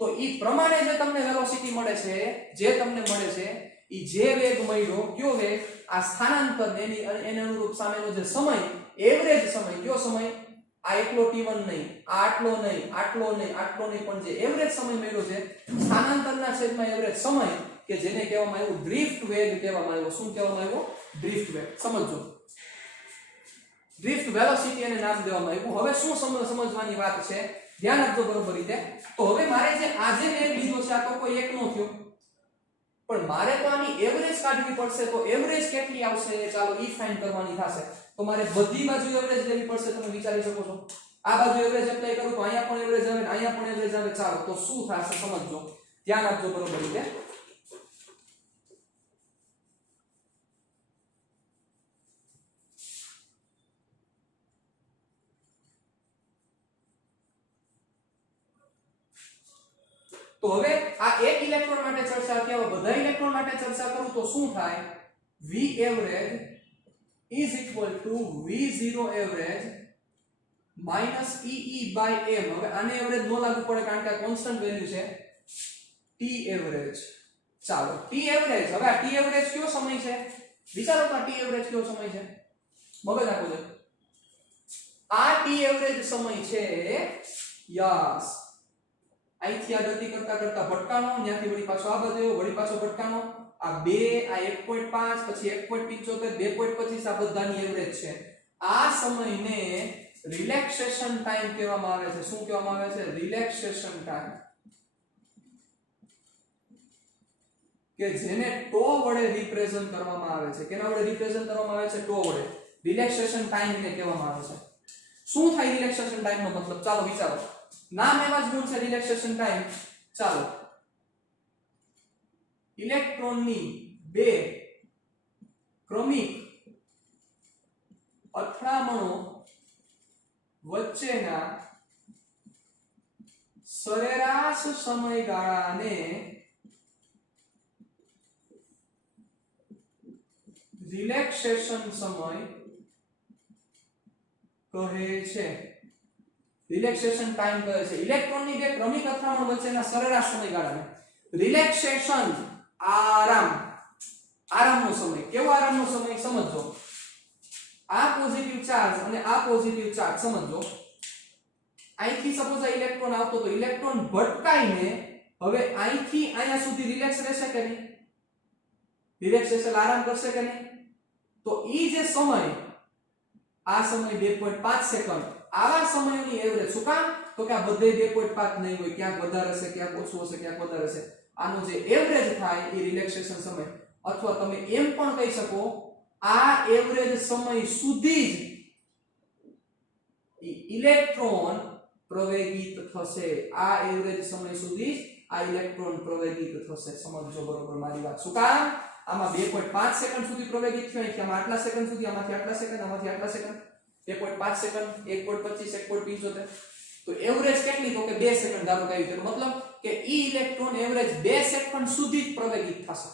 તો ઈ પ્રમાણે જે તમને વેલોસિટી મળે છે, જે તમને મળે છે ઈ જે વેગ મળ્યો, કયો વેગ? આ સ્થાનાંતર એને અનુરૂપ સામેનો જે સમય એવરેજ સમય કયો સમય આ એકલો t1 નહીં આ આટલો નહીં આટલો નહીં આટલો નહીં પણ જે એવરેજ સમય મળ્યો છે સ્થાનાંતરના છેદમાં એવરેજ સમય કે જેને કહેવામાં આવ્યું ડ્રિફ્ટ વેગ કહેવામાં આવ્યો શું કહેવામાં આવ્યો ડ્રિફ્ટ વેગ સમજો ડ્રિફ્ટ વેલોસિટી એને નામ દેવામાં આવ્યું હવે શું સમજવાની વાત છે ધ્યાન આપજો બરોબર રીતે તો હવે મારે જે આજે વેગ લીધો છે આ તો કોઈ એક નો થયો પણ મારે તો આની એવરેજ કાઢવી પડશે તો એવરેજ કેટલી આવશે ચાલો ઈ ફાઇન્ડ કરવાની થશે તો મારે બધી બાજુ એવરેજ લેવી પડશે તમે વિચારી શકો છો આ બાજુ એવરેજ એપ્લાય કરું તો અહીંયા પણ એવરેજ આવે અહીંયા પણ એવરેજ આવે ચાલો તો શું થશે સમજો ધ્યાન આપજો બરોબર રીતે તો હવે આ એક ઇલેક્ટ્રોન માટે ચર્ચા હતી હવે બધા ઇલેક્ટ્રોન માટે ચર્ચા કરું તો શું થાય V average is equal to V0 average minus EE by m હવે આને એવરેજ નો લાગુ પડે કારણ કે આ કોન્સ્ટન્ટ વેલ્યુ છે T average ચાલો T average હવે આ T average કયો સમય છે વિચારો તો આ T average કયો સમય છે મગજ આપો દે આ T average સમય છે યસ અહીંથી આ ગતિ કરતા કરતા ભટકાનો ત્યાંથી વળી પાછો આ બાજુ વળી પાછો ભટકાનો આ 2 આ 1.5 પછી 1.75 2.25 આ બધાની એવરેજ છે આ સમયને રિલેક્સેશન ટાઈમ કહેવામાં આવે છે શું કહેવામાં આવે છે રિલેક્સેશન ટાઈમ કે જેને ટો વડે રિપ્રેઝન્ટ કરવામાં આવે છે કેના વડે રિપ્રેઝન્ટ કરવામાં આવે છે ટો વડે રિલેક્સેશન ટાઈમ ને કહેવામાં આવે છે શું થાય રિલેક્સેશન ટાઈમ નો મતલબ ચાલો વિચારો નામ એમાં જ ગુણ છે રિલેક્સેશન ટાઈમ ચાલો ઇલેક્ટ્રોનની બે ક્રમિક અથડામણો વચ્ચેના સરેરાશ સમયગાળાને રિલેક્સેશન સમય કહે છે રિલેક્સેશન ટાઈમ કહે છે ઇલેક્ટ્રોનની બે ક્રમિક અથડામણ વચ્ચેના સરેરાશ સમયગાળાને રિલેક્સેશન આરામનો સમય કેવો આરામનો સમય સમજો આ પોઝિટિવ ચાર્જ અને આ પોઝિટિવ ચાર્જ સમજો અહીંથી સપોઝ આ ઇલેક્ટ્રોન આવતો તો ઇલેક્ટ્રોન ભટકાઈને હવે અહીંથી અહીંયા સુધી રિલેક્સ રહેશે કે નહીં રિલેક્સેશન આરામ કરશે કે નહીં તો ઈ જે સમય આ સમય 2.5 સેકન્ડ આવા સમયની એવરેજ શું કામ તો કે આ બધે 2.5 નહીં હોય ક્યાંક વધારે હશે ક્યાંક ઓછું હશે ક્યાંક વધારે હશે આનો જે એવરેજ થાય એ રિલેક્સેશન સમય અથવા તમે એમ પણ કહી શકો આ એવરેજ સમય સુધી જ ઇલેક્ટ્રોન પ્રવેગિત થશે આ એવરેજ સમય સુધી જ આ ઇલેક્ટ્રોન પ્રવેગિત થશે સમજો બરોબર મારી વાત શું કામ આમાં 2.5 સેકન્ડ સુધી પ્રવેગિત થયો છે આમાં આટલા સેકન્ડ સુધી આમાંથી આટલા સેકન્ડ આમાંથી આટલા સેકન્ડ 2.5 સેકન્ડ 1.25 1.75 તો એવરેજ કેટલી તો કે 2 સેકન્ડ ધારો કે આવી મતલબ કે ઈ ઇલેક્ટ્રોન એવરેજ 2 સેકન્ડ સુધી જ પ્રવેગિત થશે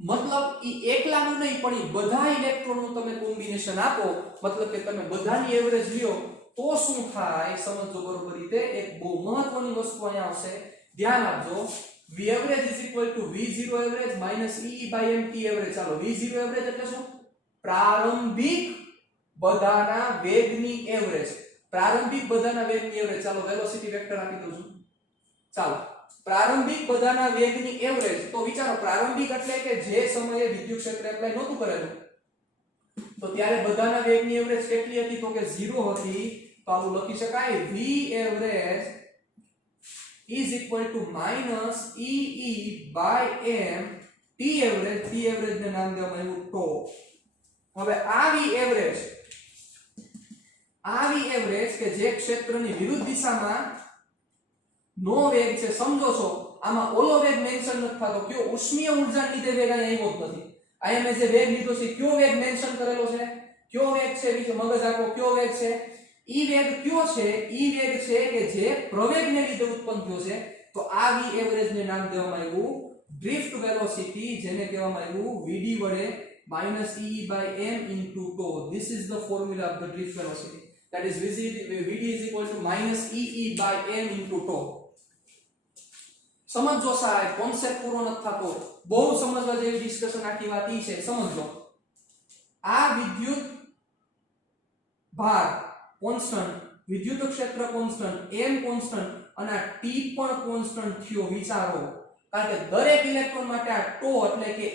મતલબ ઈ એકલાનું નહીં પણ ઈ બધા ઇલેક્ટ્રોનનું તમે કોમ્બિનેશન આપો મતલબ કે તમે બધાની એવરેજ લ્યો તો શું થાય સમજો બરોબર રીતે એક બહુ મહત્વની વસ્તુ અહીંયા આવશે ધ્યાન આપજો V average is equal to V0 average minus EE by m T average ચાલો V0 average એટલે શું પ્રારંભિક બધાના વેગની એવરેજ પ્રારંભિક બધાના વેગની એવરેજ ચાલો વેલોસિટી વેક્ટર આપી દઉં છું ચાલો પ્રારંભિક બધાના વેગની એવરેજ તો વિચારો પ્રારંભિક એટલે કે જે સમયે વિદ્યુત ક્ષેત્ર એપ્લાય નહોતું કરેલું તો ત્યારે બધાના વેગની એવરેજ કેટલી હતી તો કે 0 હતી તો આવું લખી શકાય V average is equal to minus EE by m T average ને નામ દેવામાં આવ્યું ટો હવે આ V average કે જે ક્ષેત્રની વિરુદ્ધ દિશામાં નો વેગ છે સમજો છો આમાં ઓલો વેગ મેન્શન નથી થતો કયો ઉષ્મીય ઊર્જા લીધે વેગ અહીંયા આવ્યો જ નથી અહીંયા મેં જે વેગ લીધો છે કયો વેગ મેન્શન કરેલો છે કયો વેગ છે વિશે મગજ આપો કયો વેગ છે ઈ વેગ કયો છે ઈ વેગ છે કે જે પ્રવેગને લીધે ઉત્પન્ન થયો છે તો આ V average ને નામ દેવામાં આવ્યું ડ્રિફ્ટ વેલોસિટી જેને કહેવામાં આવ્યું Vd વડે minus EE by m into tau this is the formula of the drift velocity that is Vd is equal to minus EE by m into tau સમજો સાહેબ કોન્સેપ્ટ પૂરો નથી થતો બહુ સમજવા જેવી ડિસ્કશન આખી વાત ઈ છે સમજો આ વિદ્યુત ભાર કોન્સ્ટન્ટ, વિદ્યુત ક્ષેત્ર કોન્સ્ટન્ટ, m કોન્સ્ટન્ટ અને આ t પણ કોન્સ્ટન્ટ થયો. વિચારો, કારણ કે દરેક ઇલેક્ટ્રોન માટે આ ટો એટલે કે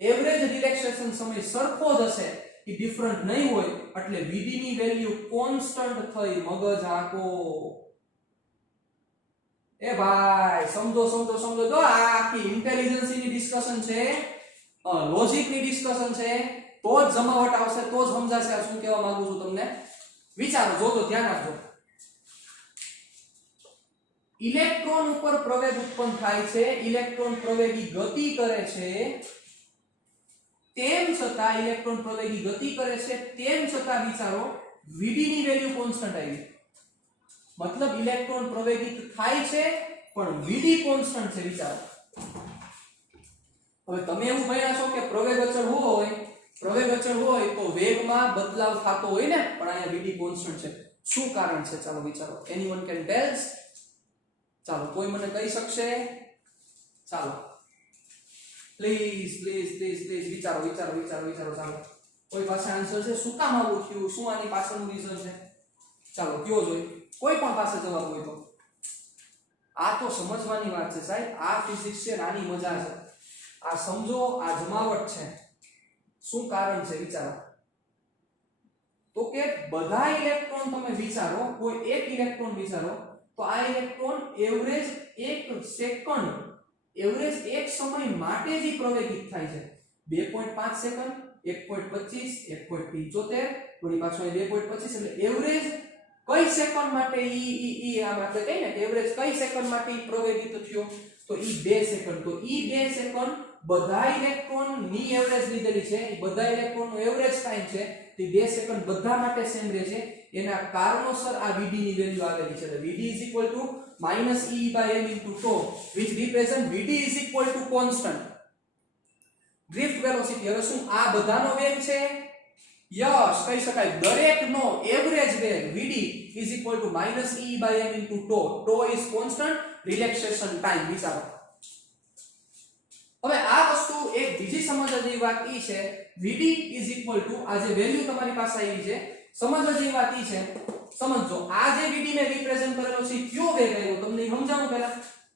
એવરેજ રિલેક્સેશન સમય સરખો જ હશે, એ ડિફરન્ટ નહીં હોય, એટલે Vd ની વેલ્યુ કોન્સ્ટન્ટ થઈ. મગજ આકો એ ભાઈ, સમજો જો આ આખી ઇન્ટેલિજન્સી ની ડિસ્કશન છે, લોજિક ની ડિસ્કશન છે, તો જ જમાવટ આવશે, તો જ સમજાશે આ શું કહેવા માંગુ છું તમને. વિચારો, જોજો, ધ્યાન આપજો. ઇલેક્ટ્રોન ઉપર પ્રવેગ ઉત્પન્ન થાય છે, ઇલેક્ટ્રોન પ્રવેગી ગતિ કરે છે, તેમ છતાં ઇલેક્ટ્રોન પ્રવેગી ગતિ કરે છે, તેમ છતાં વિચારો Vd ની વેલ્યુ કોન્સ્ટન્ટ આવી. મતલબ ઇલેક્ટ્રોન પ્રવેગિત થાય છે પણ Vd કોન્સ્ટન્ટ છે. વિચારો, હવે તમે એવું ભણ્યા છો કે પ્રવેગ અચળ હોય તો વેગમાં બદલાવ થતો હોય ને, પણ અહીંયા Vd કોન્સ્ટન્ટ છે. શું કારણ છે? ચાલો વિચારો. Anyone can tells? ચાલો, કોઈ મને કહી શકશે? ચાલો પ્લીઝ વિચારો. ચાલો, કોઈ પાસે આન્સર છે? શું કામ આવું થયું? શું આની પાછળનું રીઝન છે? ચાલો કયો જોઈ, કોઈ પણ પાસે જવાબ હોય તો. આ તો સમજવાની વાત છે સાહેબ, આ ફિઝિક્સ છે, આની મજા છે. આ સમજો, આ જમાવટ છે. શું કારણ છે? વિચારો. તો કે બધા ઇલેક્ટ્રોન તમે વિચારો, કોઈ એક ઇલેક્ટ્રોન વિચારો, તો આ ઇલેક્ટ્રોન એવરેજ એક સમય માટે જ પ્રવેગિત થાય છે. 2.5 સેકન્ડ, 1.25, 1.75, વળી પાછો 2.25, એટલે એવરેજ કઈ સેકન્ડ માટે આમ આપણે કહીએ ને કે એવરેજ કઈ સેકન્ડ માટે પ્રવેગિત થયો, તો 2 સેકન્ડ. તો 2 સેકન્ડ બધા ઇલેક્ટ્રોન ની એવરેજ લીધેલી છે, એ બધા ઇલેક્ટ્રોન નો એવરેજ ટાઈમ છે, તે 2 સેકન્ડ બધા માટે સેમ રહે છે. એના કારણોસર આ Vd ની વેલ્યુ આવેલી છે. Vd = -E/m * τ, which represent Vd = constant drift velocity. હવે શું આ બધાનો વેગ છે? યસ, કહી શકાય. દરેકનો એવરેજ વેગ Vd = -E/m * τ. τ is constant relaxation time. વિચારો. હવે આ વસ્તુ એક બીજી સમજવા જેવી વાત ઈ છે, Vd = આ જે વેલ્યુ તમારી પાસે આવી છે, સમજવા જેવી વાત ઈ છે. સમજો, આ જે Vd ને રિપ્રેઝન્ટ કરેલો છે કયો વેગ આવ્યો, તમને સમજાવું પહેલા.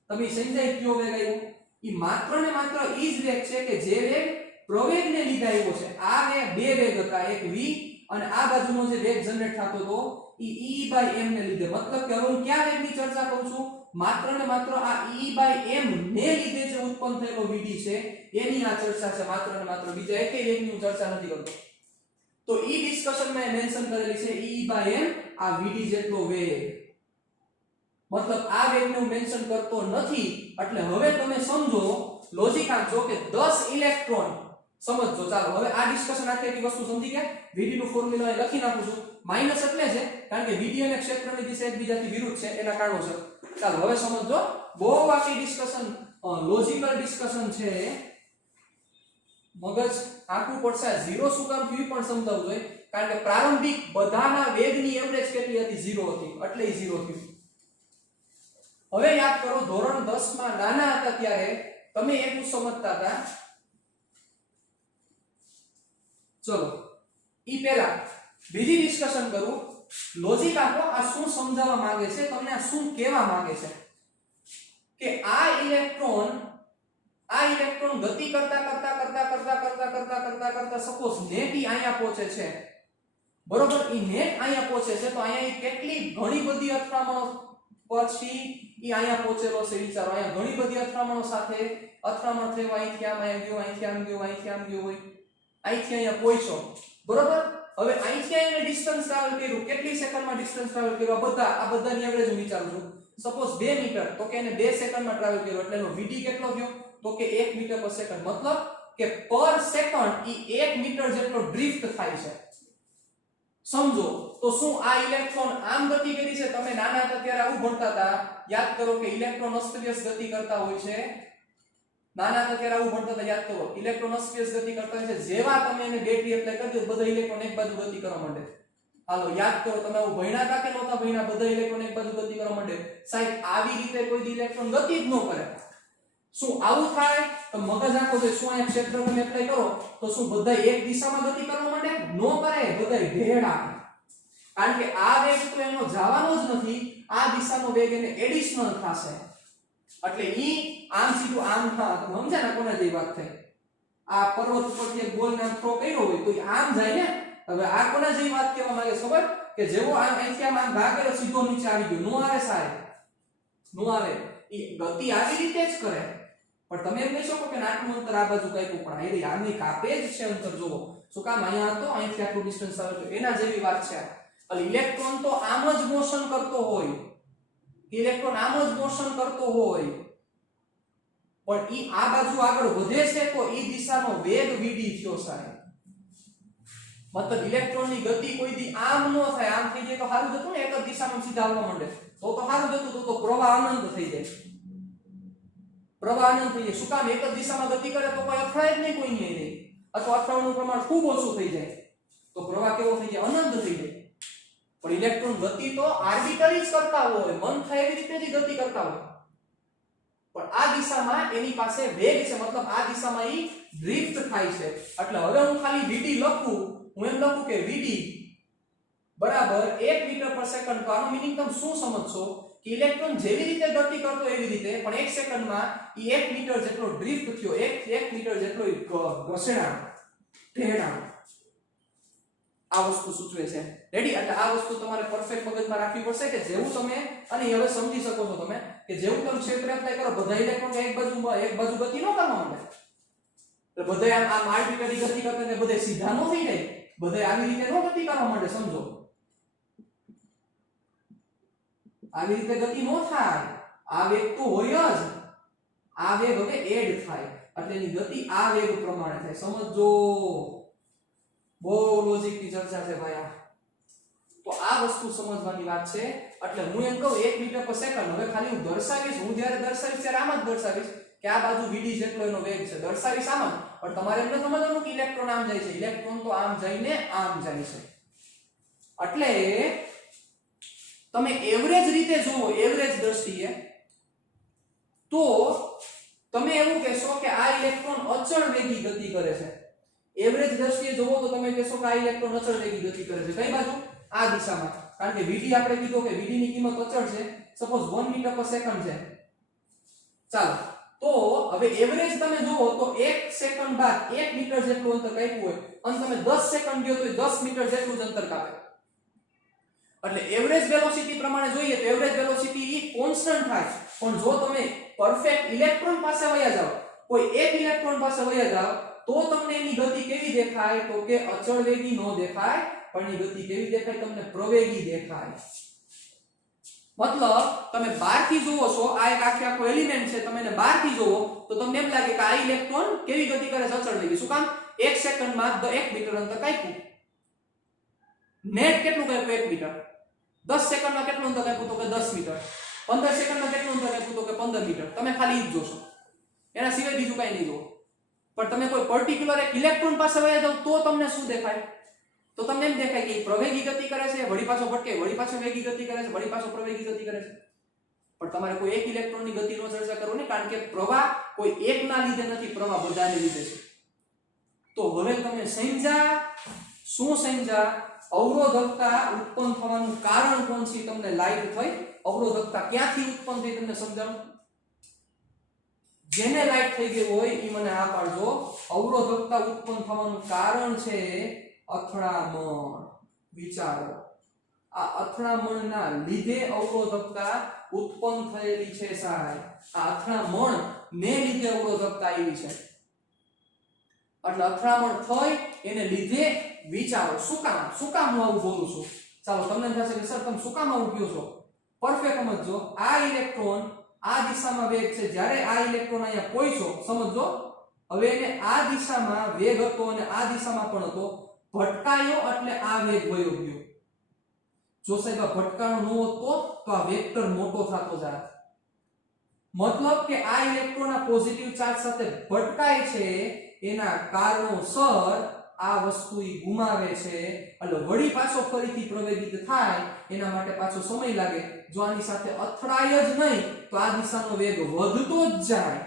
તમે સમજાય કયો વેગ આવ્યો? ઈ માત્ર ને માત્ર ઈ જ વેગ છે કે જે વેગ પ્રવેગને લીધે આવ્યો છે. આ વેગ, બે વેગ હતા, એક v અને આ બાજુનો જે વેગ જનરેટ થતો હતો ઈ E/m ને લીધે. મતલબ કે હવે હું ક્યાં વેગની ચર્ચા કરું છું? માત્ર ને માત્ર આ E/m ને લીધે જે ઉત્પન્ન થયેલો Vd છે એની આ ચર્ચા છે. માત્ર ને માત્ર બીજા એકેય વેગની હું ચર્ચા નથી કરતો. તો ઈ ડિસ્કશન માં મેન્શન કરેલી છે E/m આ Vd જેટલો વેગ. મતલબ આ વેગને હું મેન્શન કરતો નથી. એટલે હવે તમે સમજો, લોજિક આપજો કે 10 ઇલેક્ટ્રોન સમજો. ચાલો હવે આ ડિસ્કશન આખી વસ્તુ સમજી ગયા. Vd નું ફોર્મ્યુલા અહીં લખી નાખું છું. માઈનસ એટલે છે કારણ કે Vd અને ક્ષેત્રની દિશા એકબીજાથી વિરુદ્ધ છે, એના કારણો છે. ચાલો હવે સમજો, બહુ આખી ડિસ્કશન, લોજિકલ ડિસ્કશન છે. મગજ આખું પડશે. ઝીરો શું કામ થયું પણ સમજાવવું જોઈએ, કારણ કે પ્રારંભિક બધાના વેગની એવરેજ કેટલી હતી? 0 હતી, એટલે 0 થયું. હવે યાદ કરો, ધોરણ 10 માં નાના હતા ત્યારે તમે એવું સમજતા હતા. ચલો ઈ પહેલા બીજી ડિસ્કશન કરું. લોજિક આપો, આ શું સમજાવવા માંગે છે તમને, આ શું કહેવા માંગે છે કે આ ઇલેક્ટ્રોન ગતિ કરતા સપોઝ નેટ ઈ અહીંયા પહોંચે છે, બરોબર? ઈ નેટ અહીંયા પહોંચે છે, તો અહીંયા કેટલી ઘણી બધી અથડામણો પછી ઈ અહીંયા પહોંચેલો છે. વિચારો, અહીંયા ઘણી બધી અથડામણો સાથે અથડામણ થયો, અહીંથી આમ ગયો, અહીંથી આમ ગયો, અહીંથી આમ ગયો હોય, અહીંથી અહીંયા પહોંચ્યો, બરોબર? હવે અહીંથી અહીંયા ડિસ્ટન્સ ટ્રાવેલ કર્યું, કેટલી સેકન્ડમાં ડિસ્ટન્સ ટ્રાવેલ કર્યું? આ બધાની એવરેજ હું વિચારું છું. સપોઝ 2 મીટર, તો કે એને 2 સેકન્ડમાં ટ્રાવેલ કર્યો, એટલે એનો Vd કેટલો થયો? તો કે 1 મીટર પર સેકન્ડ. મતલબ કે પર સેકન્ડ ઈ 1 મીટર જેટલો ડ્રિફ્ટ થાય છે. સમજો તો શું આ ઇલેક્ટ્રોન આમ ગતિ કરી છે? તમે નાના હતા ત્યારે આવું ભણતા હતા. યાદ કરો કે ઇલેક્ટ્રોન અસ્તવ્યસ્ત ગતિ કરતા હોય છે. નાના હતા ત્યારે આવું ભણતા હતા. યાદ કરો, ઇલેક્ટ્રોન અસ્તવ્યસ્ત ગતિ કરતા હોય છે. જેવા તમે એને બેટરી એપ્લાય કરી દો, બધા ઇલેક્ટ્રોન એક બાજુ ગતિ કરવા માંડે. હાલો યાદ કરો, તમે આવું ભણ્યા હતા કે નહોતા ભણ્યા? બધા ઇલેક્ટ્રોન એક બાજુ ગતિ કરવા માંડે. સાહેબ આવી રીતે કોઈ ઇલેક્ટ્રોન ગતિ જ ન કરે. શું આવું થાય તો મગજ આખો જે શું આ ક્ષેત્ર તમે એપ્લાય કરો તો શું બધા એક દિશામાં ગતિ કરવા માંડે? નો કરે, બધા ભેળા. કારણ કે આ વેગ તો એનો જવાનો જ નથી, આ દિશાનો વેગ એને એડિશનલ થશે. એટલે ઈ આમ સીધું આમ થા તમે સમજ્યા ને કોને જેવી વાત થઈ? આ પર્વત ઉપરથી એક બોલ ને આમ થ્રો કર્યો હોય તો ઈ આમ જાય ને. હવે આ કોના જેવી વાત કહેવા માંગે ખબર? કે જેવો આમ અહીંથી આમ ભાગેલો સીધો નીચે આવી ગયો. નો આવે સાહેબ, નો આવે. ઈ ગતિ આવી રીતે જ કરે. પણ તમે એમ કહી શકો કે આટલું અંતર આ બાજુ કાપ્યું, પણ આ આની કાપે જ છે અંતર. જોવો શું કામ અહીંયા હતો, અહીંથી આટલું ડિસ્ટન્સ આવે તો એના જેવી વાત છે. એટલે ઇલેક્ટ્રોન તો આમ જ મોશન કરતો હોય, ઇલેક્ટ્રોન આમ જ મોશન કરતો હોય, પણ ઈ આ બાજુ આગળ વધે છે તો ઈ દિશાનો વેગ vd થયો સાહેબ. મતલબ ઇલેક્ટ્રોનની ગતિ કોઈ દી આમ ન થાય. આમ થઈ જાય તો સારું જતું ને, એક જ દિશામાં સીધા આવવા માંડે તો સારું જતું, તો પ્રવાહ અનંત થઈ જાય. પ્રવાહ અનંત થઈ જાય. શું કામ? એક જ દિશામાં ગતિ કરે તો કોઈ અથડાય જ નહીં કોઈની નહીં, અથવા અથડાવાનું પ્રમાણ ખૂબ ઓછું થઈ જાય તો પ્રવાહ કેવો થઈ જાય? અનંત થઈ જાય. પણ ઇલેક્ટ્રોન ગતિ તો આર્બિટરી જ કરતા હોય, મન થાય એવી રીતે જ ગતિ કરતા હોય, પણ આ દિશામાં એની પાસે વેગ છે. મતલબ આ દિશામાં ઈ ડ્રિફ્ટ થાય છે. એટલે હવે હું ખાલી vd લખું, હું એમ લખું કે vd બરાબર 1 મીટર પર સેકન્ડ. તો આનો મીનિંગ તમે શું સમજશો કે ઇલેક્ટ્રોન જેવી રીતે ગતિ કરતો એવી રીતે, પણ 1 સેકન્ડમાં ઈ 1 મીટર જેટલો ડ્રિફ્ટ થયો, 1 મીટર જેટલો ઘસેડા ઢેડા. આ વસ્તુ સૂચવે છે. રેડી? એટલે આ વસ્તુ તમારે પરફેક્ટ મગજમાં રાખવી પડશે કે જેવું તમે, અને હવે સમજી શકો છો તમે કે જેવું તમે ક્ષેત્ર એપ્લાય કરો, બધા ઇલેક્ટ્રોન એક બાજુ ગતિ ન કરવા માંડે. એટલે બધા આમ આર્બિટરી ગતિ કરતા ને બધા સીધા ન થઈ જાય, બધા આવી રીતે ન ગતિ કરવા માંડે. સમજો, આવી રીતે ગતિ ન થાય. આ વેગ તો હોય જ, આ વેગ હવે એડ થાય એટલે એની ગતિ આ વેગ પ્રમાણે થાય. સમજો, બહુ લોજિક ની ચર્ચા છે ભાઈ આ. તો આ વસ્તુ સમજવાની વાત છે. એટલે હું એમ કહું 1 મીટર પર સેકન્ડ. હવે ખાલી હું દર્શાવીશ, હું જ્યારે દર્શાવીશ ત્યારે આમ જ દર્શાવીશ કે આ બાજુ vd જેટલો એનો વેગ છે, દર્શાવીશ આમ જ. પણ તમારે એમ ન સમજવાનું કે ઇલેક્ટ્રોન આમ જાય છે. ઇલેક્ટ્રોન તો આમ જઈને આમ જાય છે. એટલે તમે એવરેજ રીતે જુઓ, એવરેજ દ્રષ્ટિએ, તો તમે એવું કહેશો કે આ ઇલેક્ટ્રોન અચળ વેગી ગતિ કરે છે. એવરેજ દ્રષ્ટિએ જોવો તો તમે કહેશો કે આ ઇલેક્ટ્રોન અચળ વેગી ગતિ કરે છે. કઈ બાજુ? આ દિશામાં. કારણ કે vd આપણે કીધું કે vd ની કિંમત અચળ છે. સપોઝ 1 મીટર પર સેકન્ડ છે. ચાલો, તો હવે એવરેજ તમે જોવો તો 1 સેકન્ડ બાદ 1 મીટર જેટલું અંતર કાપ્યું હોય અને તમે 10 સેકન્ડ ગયો તો 10 મીટર જેટલું જ અંતર કાપે. એટલે એવરેજ વેલોસિટી પ્રમાણે જોઈએ તો એવરેજ વેલોસિટી ઈ કોન્સ્ટન્ટ થાય. પણ જો તમે પરફેક્ટ ઇલેક્ટ્રોન પાસે વયા જાવ, કોઈ એક ઇલેક્ટ્રોન પાસે વયા જાવ, તો તમને એની ગતિ કેવી દેખાય? તો કે અચળ વેગી નો દેખાય, પણ એની ગતિ કેવી દેખાય? તમને પ્રવેગી દેખાય. મતલબ તમે બહારથી જોવો છો, આ એક આખો એલિમેન્ટ છે, તમે એને બહારથી જોવો તો તમને એમ લાગે કે આ ઇલેક્ટ્રોન કેવી ગતિ કરે છે? અચળ વેગી. શું કામ? 1 સેકન્ડમાં 1 મીટર અંતર કાપ્યું. નેટ કેટલું કાપ્યું? 1 મીટર. 10 સેકન્ડમાં કેટલું અંતર કાપ્યું? તો કે 10 મીટર. 15 સેકન્ડમાં કેટલું અંતર કાપ્યું? તો કે 15 મીટર. તમે ખાલી ઈ જ જોશો, એના સિવાય બીજું કાંઈ નહીં જોવો. પણ તમે કોઈ પર્ટિક્યુલર એક ઇલેક્ટ્રોન પાસે વયા જાવ તો તમને શું દેખાય? તો તમને એમ દેખાય કે પ્રવેગી ગતિ કરે છે, વળી પાછો ભટકે, વળી પાછો વેગી ગતિ કરે છે, વળી પાછો પ્રવેગી ગતિ કરે છે. પણ તમારે કોઈ એક ઇલેક્ટ્રોનની ગતિનો ચર્ચા કરવો નહીં, કારણ કે પ્રવાહ કોઈ એકના લીધે નથી, પ્રવાહ બધાને લીધે છે. તો હવે તમે સમજ્યા? શું સમજ્યા? અવરોધકતા ઉત્પન્ન થવાનું કારણ કોણ છે? તમને લાઈટ થઈ. અવરોધકતા ક્યાંથી ઉત્પન્ન થઈ તમને સમજાવું? જેને લાઈટ થઈ ગઈ હોય ઈ મને આ પાડજો. અવરોધકતા ઉત્પન્ન થવાનું કારણ છે અથડામણ. વિચારો, આ અથડામણના લીધે અવરોધકતા ઉત્પન્ન થયેલી છે સાહેબ. આ અથડામણ ને લીધે અવરોધકતા આવી છે. એટલે અથડામણ થઈ એને લીધે વિચારો. શું કામ હું આવું બોલું છું? ચાલો તમને થશે કે સર તમે શું કામ આવું કહો છો? પરફેક્ટ સમજો. આ ઇલેક્ટ્રોન આ દિશામાં વેગ છે, જ્યારે આ ઇલેક્ટ્રોન અહીંયા પહોંચ્યો, સમજો, હવે એને આ દિશામાં વેગ હતો અને આ દિશામાં પણ હતો, ભટકાયો એટલે આ વેગ વયો ગયો. જો સાહેબ આ ભટકાણો ન હોત તો આ વેક્ટર મોટો થતો જાત. મતલબ કે આ ઇલેક્ટ્રોન આ પોઝિટિવ ચાર્જ સાથે ભટકાય છે, એના કારણોસર આ વસ્તુ ઈ ગુમાવે છે. એટલે વળી પાછો ફરીથી પ્રવેગિત થાય એના માટે પાછો સમય લાગે. જો આની સાથે અથડાય જ નહીં તો આ દિશાનો વેગ વધતો જ જાય.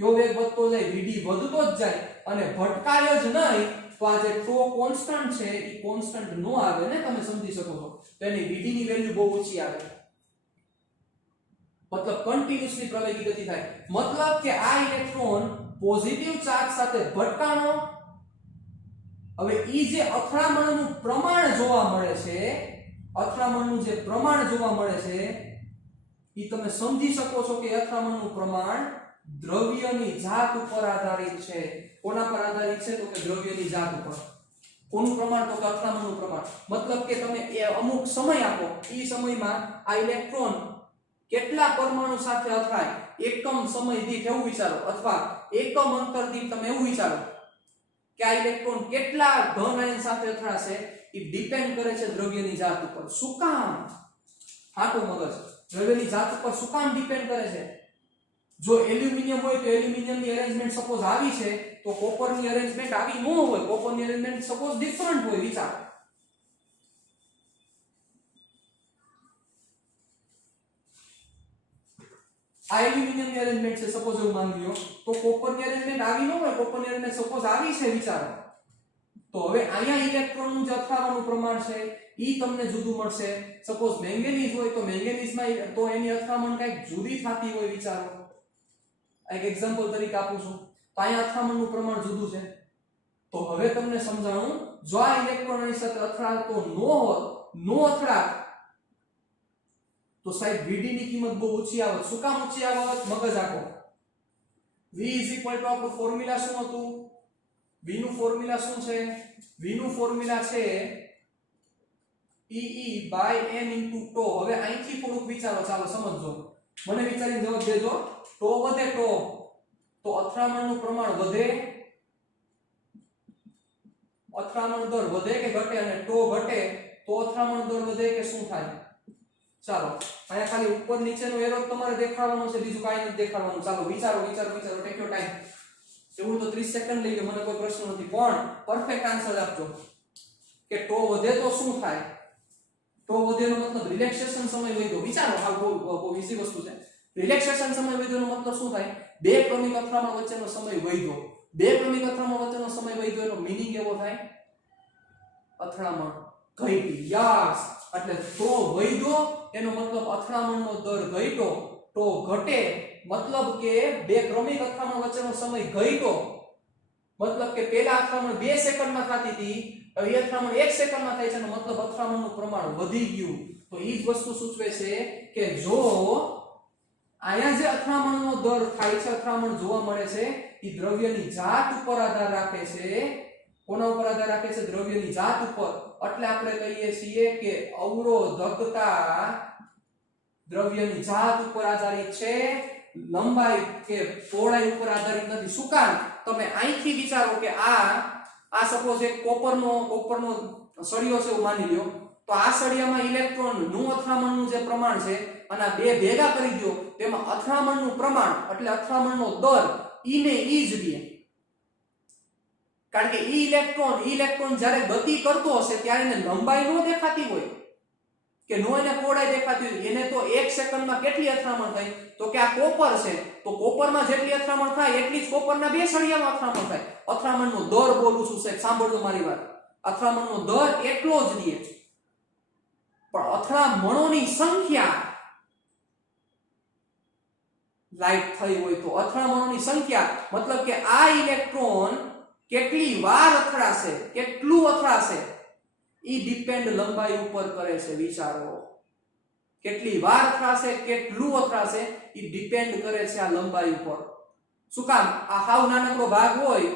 કયો વેગ વધતો જાય vd વધતો જ જાય અને ભટકાય જ નહીં તો આ જે ટો કોન્સ્ટન્ટ છે એ કોન્સ્ટન્ટ નો આવે ને તમે સમજી શકો છો તો એની vd ની વેલ્યુ બહુ ઓછી આવે मतलब कंटिन्यूअसली प्रवेगी गति થાય मतलब કે આ ઇલેક્ટ્રોન પોઝિટિવ ચાર્જ સાથે ભટકાણો હવે ઈ જે અથડામણનું પ્રમાણ જોવા મળે છે અથડામણનું જે પ્રમાણ જોવા મળે છે ઈ તમે સમજી શકો છો કે અથડામણનું પ્રમાણ દ્રવ્યની જાત ઉપર આધારિત છે કોના પર આધારિત છે તો કે દ્રવ્યની જાત ઉપર કોનું પ્રમાણ તો કે અથડામણનું પ્રમાણ मतलब કે તમે એ અમુક સમય આપો ઈ સમયમાં આ ઇલેક્ટ્રોન કેટલા પરમાણુ સાથે અથડાય એકમ સમય દીઠ એવું વિચારો અથવા એકમ અંતર દીઠ તમે એવું વિચારો કે આ ઇલેક્ટ્રોન કેટલા ધન આયન સાથે અથડાશે એ ડિપેન્ડ કરે છે દ્રવ્યની જાત ઉપર શું કામ હાટો મગજ દ્રવ્યની જાત ઉપર શું કામ ડિપેન્ડ કરે છે જો એલ્યુમિનિયમ હોય તો એલ્યુમિનિયમની અરેન્જમેન્ટ સપોઝ આવી છે તો કોપરની અરેન્જમેન્ટ આવી ન હોય કોપરની અરેન્જમેન્ટ સપોઝ ડિફરન્ટ હોય વિચારો આ એલ્યુમિનિયમની અરેન્જમેન્ટ છે સપોઝ એવું માની લ્યો તો કોપરની અરેન્જમેન્ટ આવી ન હોય કોપરની અરેન્જમેન્ટ સપોઝ આવી છે વિચારો તો હવે અહીંયા ઇલેક્ટ્રોનનું જે અથડાવાનું પ્રમાણ છે ઈ તમને જુદું મળશે સપોઝ મેંગેનીઝ હોય તો મેંગેનીઝમાં તો એની અથડામણ કંઈક જુદી થતી હોય વિચારો એક એક્ઝામ્પલ તરીકે આપું છું તો અહીંયા અથડામણનું પ્રમાણ જુદું છે તો હવે તમને સમજાવું જો આ ઇલેક્ટ્રોન એની સાથે અથડાતો નો અથડાત તો સાહેબ vd ની કિંમત બહુ ઊંચી આવત શું કામ ઊંચી આવત મગજ આખો v આપણું ફોર્મ્યુલા શું હતું v નું ફોર્મ્યુલા શું છે v નું ફોર્મ્યુલા છે E/n * τ હવે અહીંથી થોડુંક વિચારો ચાલો સમજો મને વિચારીને જવાબ દેજો τ વધે તો અથડામણનું પ્રમાણ વધે અથડામણ દર વધે કે ઘટે અને τ ઘટે તો અથડામણ દર વધે કે શું થાય ચાલો અહીંયા ખાલી ઉપર નીચેનો એરો તમારે દેખાડવાનો છે બીજું કાઈ નથી દેખાડવાનું ચાલો વિચારો ટેક યોર ટાઈમ એવું તો 30 સેકન્ડ લઈ લો મને કોઈ પ્રશ્ન નથી પણ પરફેક્ટ આન્સર આપજો કે ટો વધે તો શું થાય ટો વધેનો મતલબ રિલેક્સેશન સમય વધ્યો વિચારો આ બહુ ઈઝી વસ્તુ છે રિલેક્સેશન સમય વધ્યોનો મતલબ શું થાય બે ક્રમિક અથડામણ વચ્ચેનો સમય વધ્યો બે ક્રમિક અથડામણ વચ્ચેનો સમય વધ્યો એનો મીનિંગ એવો થાય અથડામણ ઘટી યસ એટલે તો વધ્યો એનો મતલબ અથડામણનો દર ઘટ્યો તો ઘટે મતલબ કે બે ક્રમિક અથડામણ વચ્ચેનો સમય ઘટ્યો મતલબ કે પહેલા અથડામણ 2 સેકન્ડમાં થતી હતી હવે અથડામણ 1 સેકન્ડમાં થાય છે એનો મતલબ અથડામણનું પ્રમાણ વધી ગયું તો ઈ જ વસ્તુ સૂચવે છે કે જો આયા જે અથડામણનો દર થાય છે અથડામણ જોવા મળે છે ઈ દ્રવ્યની જાત ઉપર આધાર રાખે છે કોના ઉપર આધાર રાખે છે દ્રવ્યની જાત ઉપર એટલે આપણે કહીએ છીએ કે અવરોધકતા દ્રવ્યની જાત ઉપર આધારિત છે લંબાઈ કે પહોળાઈ ઉપર આધારિત નથી શું કામ તમે અહીંથી વિચારો કે આ સપોઝ એક કોપરનો સળિયો છે એવું માની લ્યો તો આ સળિયામાં ઇલેક્ટ્રોન નું અથડામણનું જે પ્રમાણ છે અને આ બે ભેગા કરી દો તેમાં અથડામણનું પ્રમાણ એટલે અથડામણનો દર ઈ ને ઈ જ રહે કારણ કે ઈ ઇલેક્ટ્રોન જ્યારે ગતિ કરતો હશે ત્યારે એને લંબાઈ નો દેખાતી હોય કે નો એને પહોળાઈ દેખાતી હોય એને તો 1 સેકન્ડમાં કેટલી અથડામણ થાય તો કે આ કોપર છે તો કોપરમાં જેટલી અથડામણ થાય એટલી જ કોપરના બે સળિયામાં અથડામણ થાય અથડામણનો દર બોલું છું સાહેબ સાંભળજો મારી વાત અથડામણનો દર એટલો જ રહે પણ અથડામણોની સંખ્યા લાઈટ થઈ હોય તો અથડામણોની સંખ્યા મતલબ કે આ ઇલેક્ટ્રોન કેટલી વાર અથડાશે કેટલું અથડાશે ઈ ડિપેન્ડ લંબાઈ ઉપર કરે છે વિચારો કેટલી વાર અથડાશે કેટલું અથડાશે ઈ ડિપેન્ડ કરે છે આ લંબાઈ ઉપર શું કામ આ હાવ નાનકડો ભાગ હોય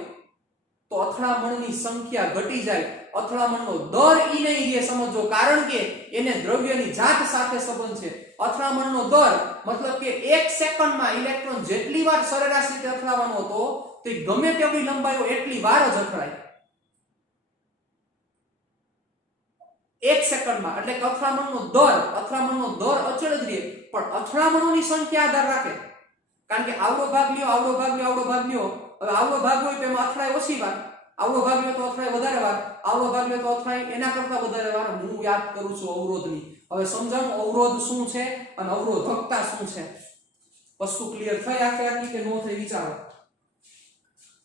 તો અથડામણની સંખ્યા ઘટી જાય અથડામણનો દર ઈ નહીં રહે સમજો કારણ કે એને દ્રવ્યની જાત સાથે સંબંધ છે અથડામણનો દર મતલબ કે 1 સેકન્ડમાં ઇલેક્ટ્રોન જેટલી વાર સરેરાશ રીતે અથડાવાનો હતો તે ગમે તેવી લંબાઈઓ એટલી વાર જ અથડાય 1 સેકન્ડમાં એટલે કે અથડામણનો દર અચળ જ રહે પણ અથડામણોની સંખ્યા આધાર રાખે કારણ કે આવડો ભાગ લ્યો હવે આવડો ભાગ હોય તો એમાં અથડાય ઓછી વાર આવડો ભાગ લ્યો તો અથડાય વધારે વાર આવડો ભાગ લ્યો તો અથડાય એના કરતા વધારે વાર હું યાદ કરું છું અવરોધની હવે સમજાવું અવરોધ શું છે અને અવરોધકતા શું છે વસ્તુ ક્લિયર થઈ આખી કે નો થઈ વિચારો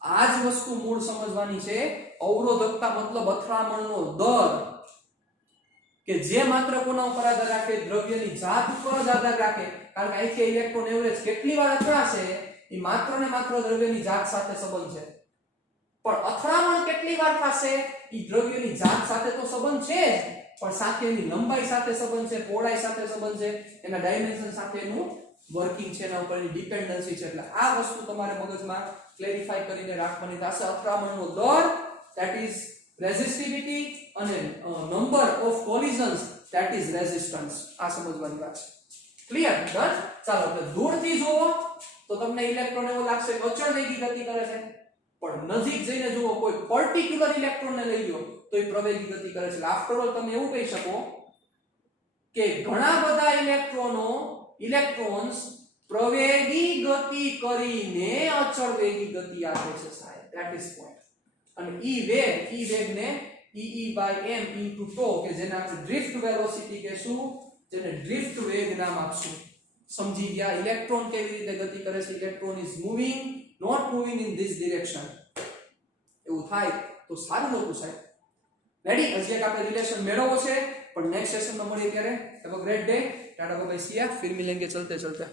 આ જ વસ્તુ મૂળ સમજવાની છે. અવરોધકતા મતલબ અથડામણનો દર કે જે માત્ર કોના ઉપર આધાર રાખે, દ્રવ્યની જાત ઉપર જ આધાર રાખે. કારણ કે અહીંથી ઇલેક્ટ્રોન એવરેજ કેટલી વાર અથડાશે એ માત્ર ને માત્ર દ્રવ્યની જાત સાથે સંબંધ છે. પણ અથડામણ કેટલી વાર થશે એ દ્રવ્યની જાત સાથે તો સંબંધ છે જ, પણ સાથે એની લંબાઈ સાથે સંબંધ છે, પહોળાઈ સાથે સંબંધ છે, એના ડાયમેન્શન સાથેનું વર્કિંગ છે, એના ઉપરની ડિપેન્ડન્સી છે. એટલે આ વસ્તુ તમારે મગજમાં ક્લેરિફાઈ કરીને રાખવાની થશે. અથડામણનો દર ધેટ ઇઝ રેઝિસ્ટિવિટી અને number of collisions that is resistance. આ સમજવાની વાત છે. ક્લિયર? ડન. ચાલો તો દૂરથી જુઓ તો તમને ઇલેક્ટ્રોન એવો લાગશે કે અચળ વેગી ગતિ કરે છે, પણ નજીક જઈને જુઓ કોઈ પર્ટિક્યુલર ઇલેક્ટ્રોનને લઈ લો તો એ પ્રવેગી ગતિ કરે છે. આફ્ટર ઓલ તમે એવું કહી શકો કે ઘણા બધા ઇલેક્ટ્રોન્સ પ્રવેગી ગતિ કરીને અચળ વેગી ગતિ આપે છે સાહેબ. That is point. અને ઈ વેગને E/m * τ કે જેને આપણે ડ્રિફ્ટ વેલોસિટી કહેશું, જેને ડ્રિફ્ટ વેગ નામ આપશું. સમજી ગયા? ઇલેક્ટ્રોન કેવી રીતે ગતિ કરે છે? Electron is moving, not moving in this direction. એવું થાય તો સારું નહોતું સાહેબ. રેડી? હજી એક આપણે રિલેશન મેળવવો છે, પણ નેક્સ્ટ સેશનમાં મળીએ ત્યારે. Have a great day. Tata bye bye. See ya. ફિર મિલેંગે ચલતે ચલતે.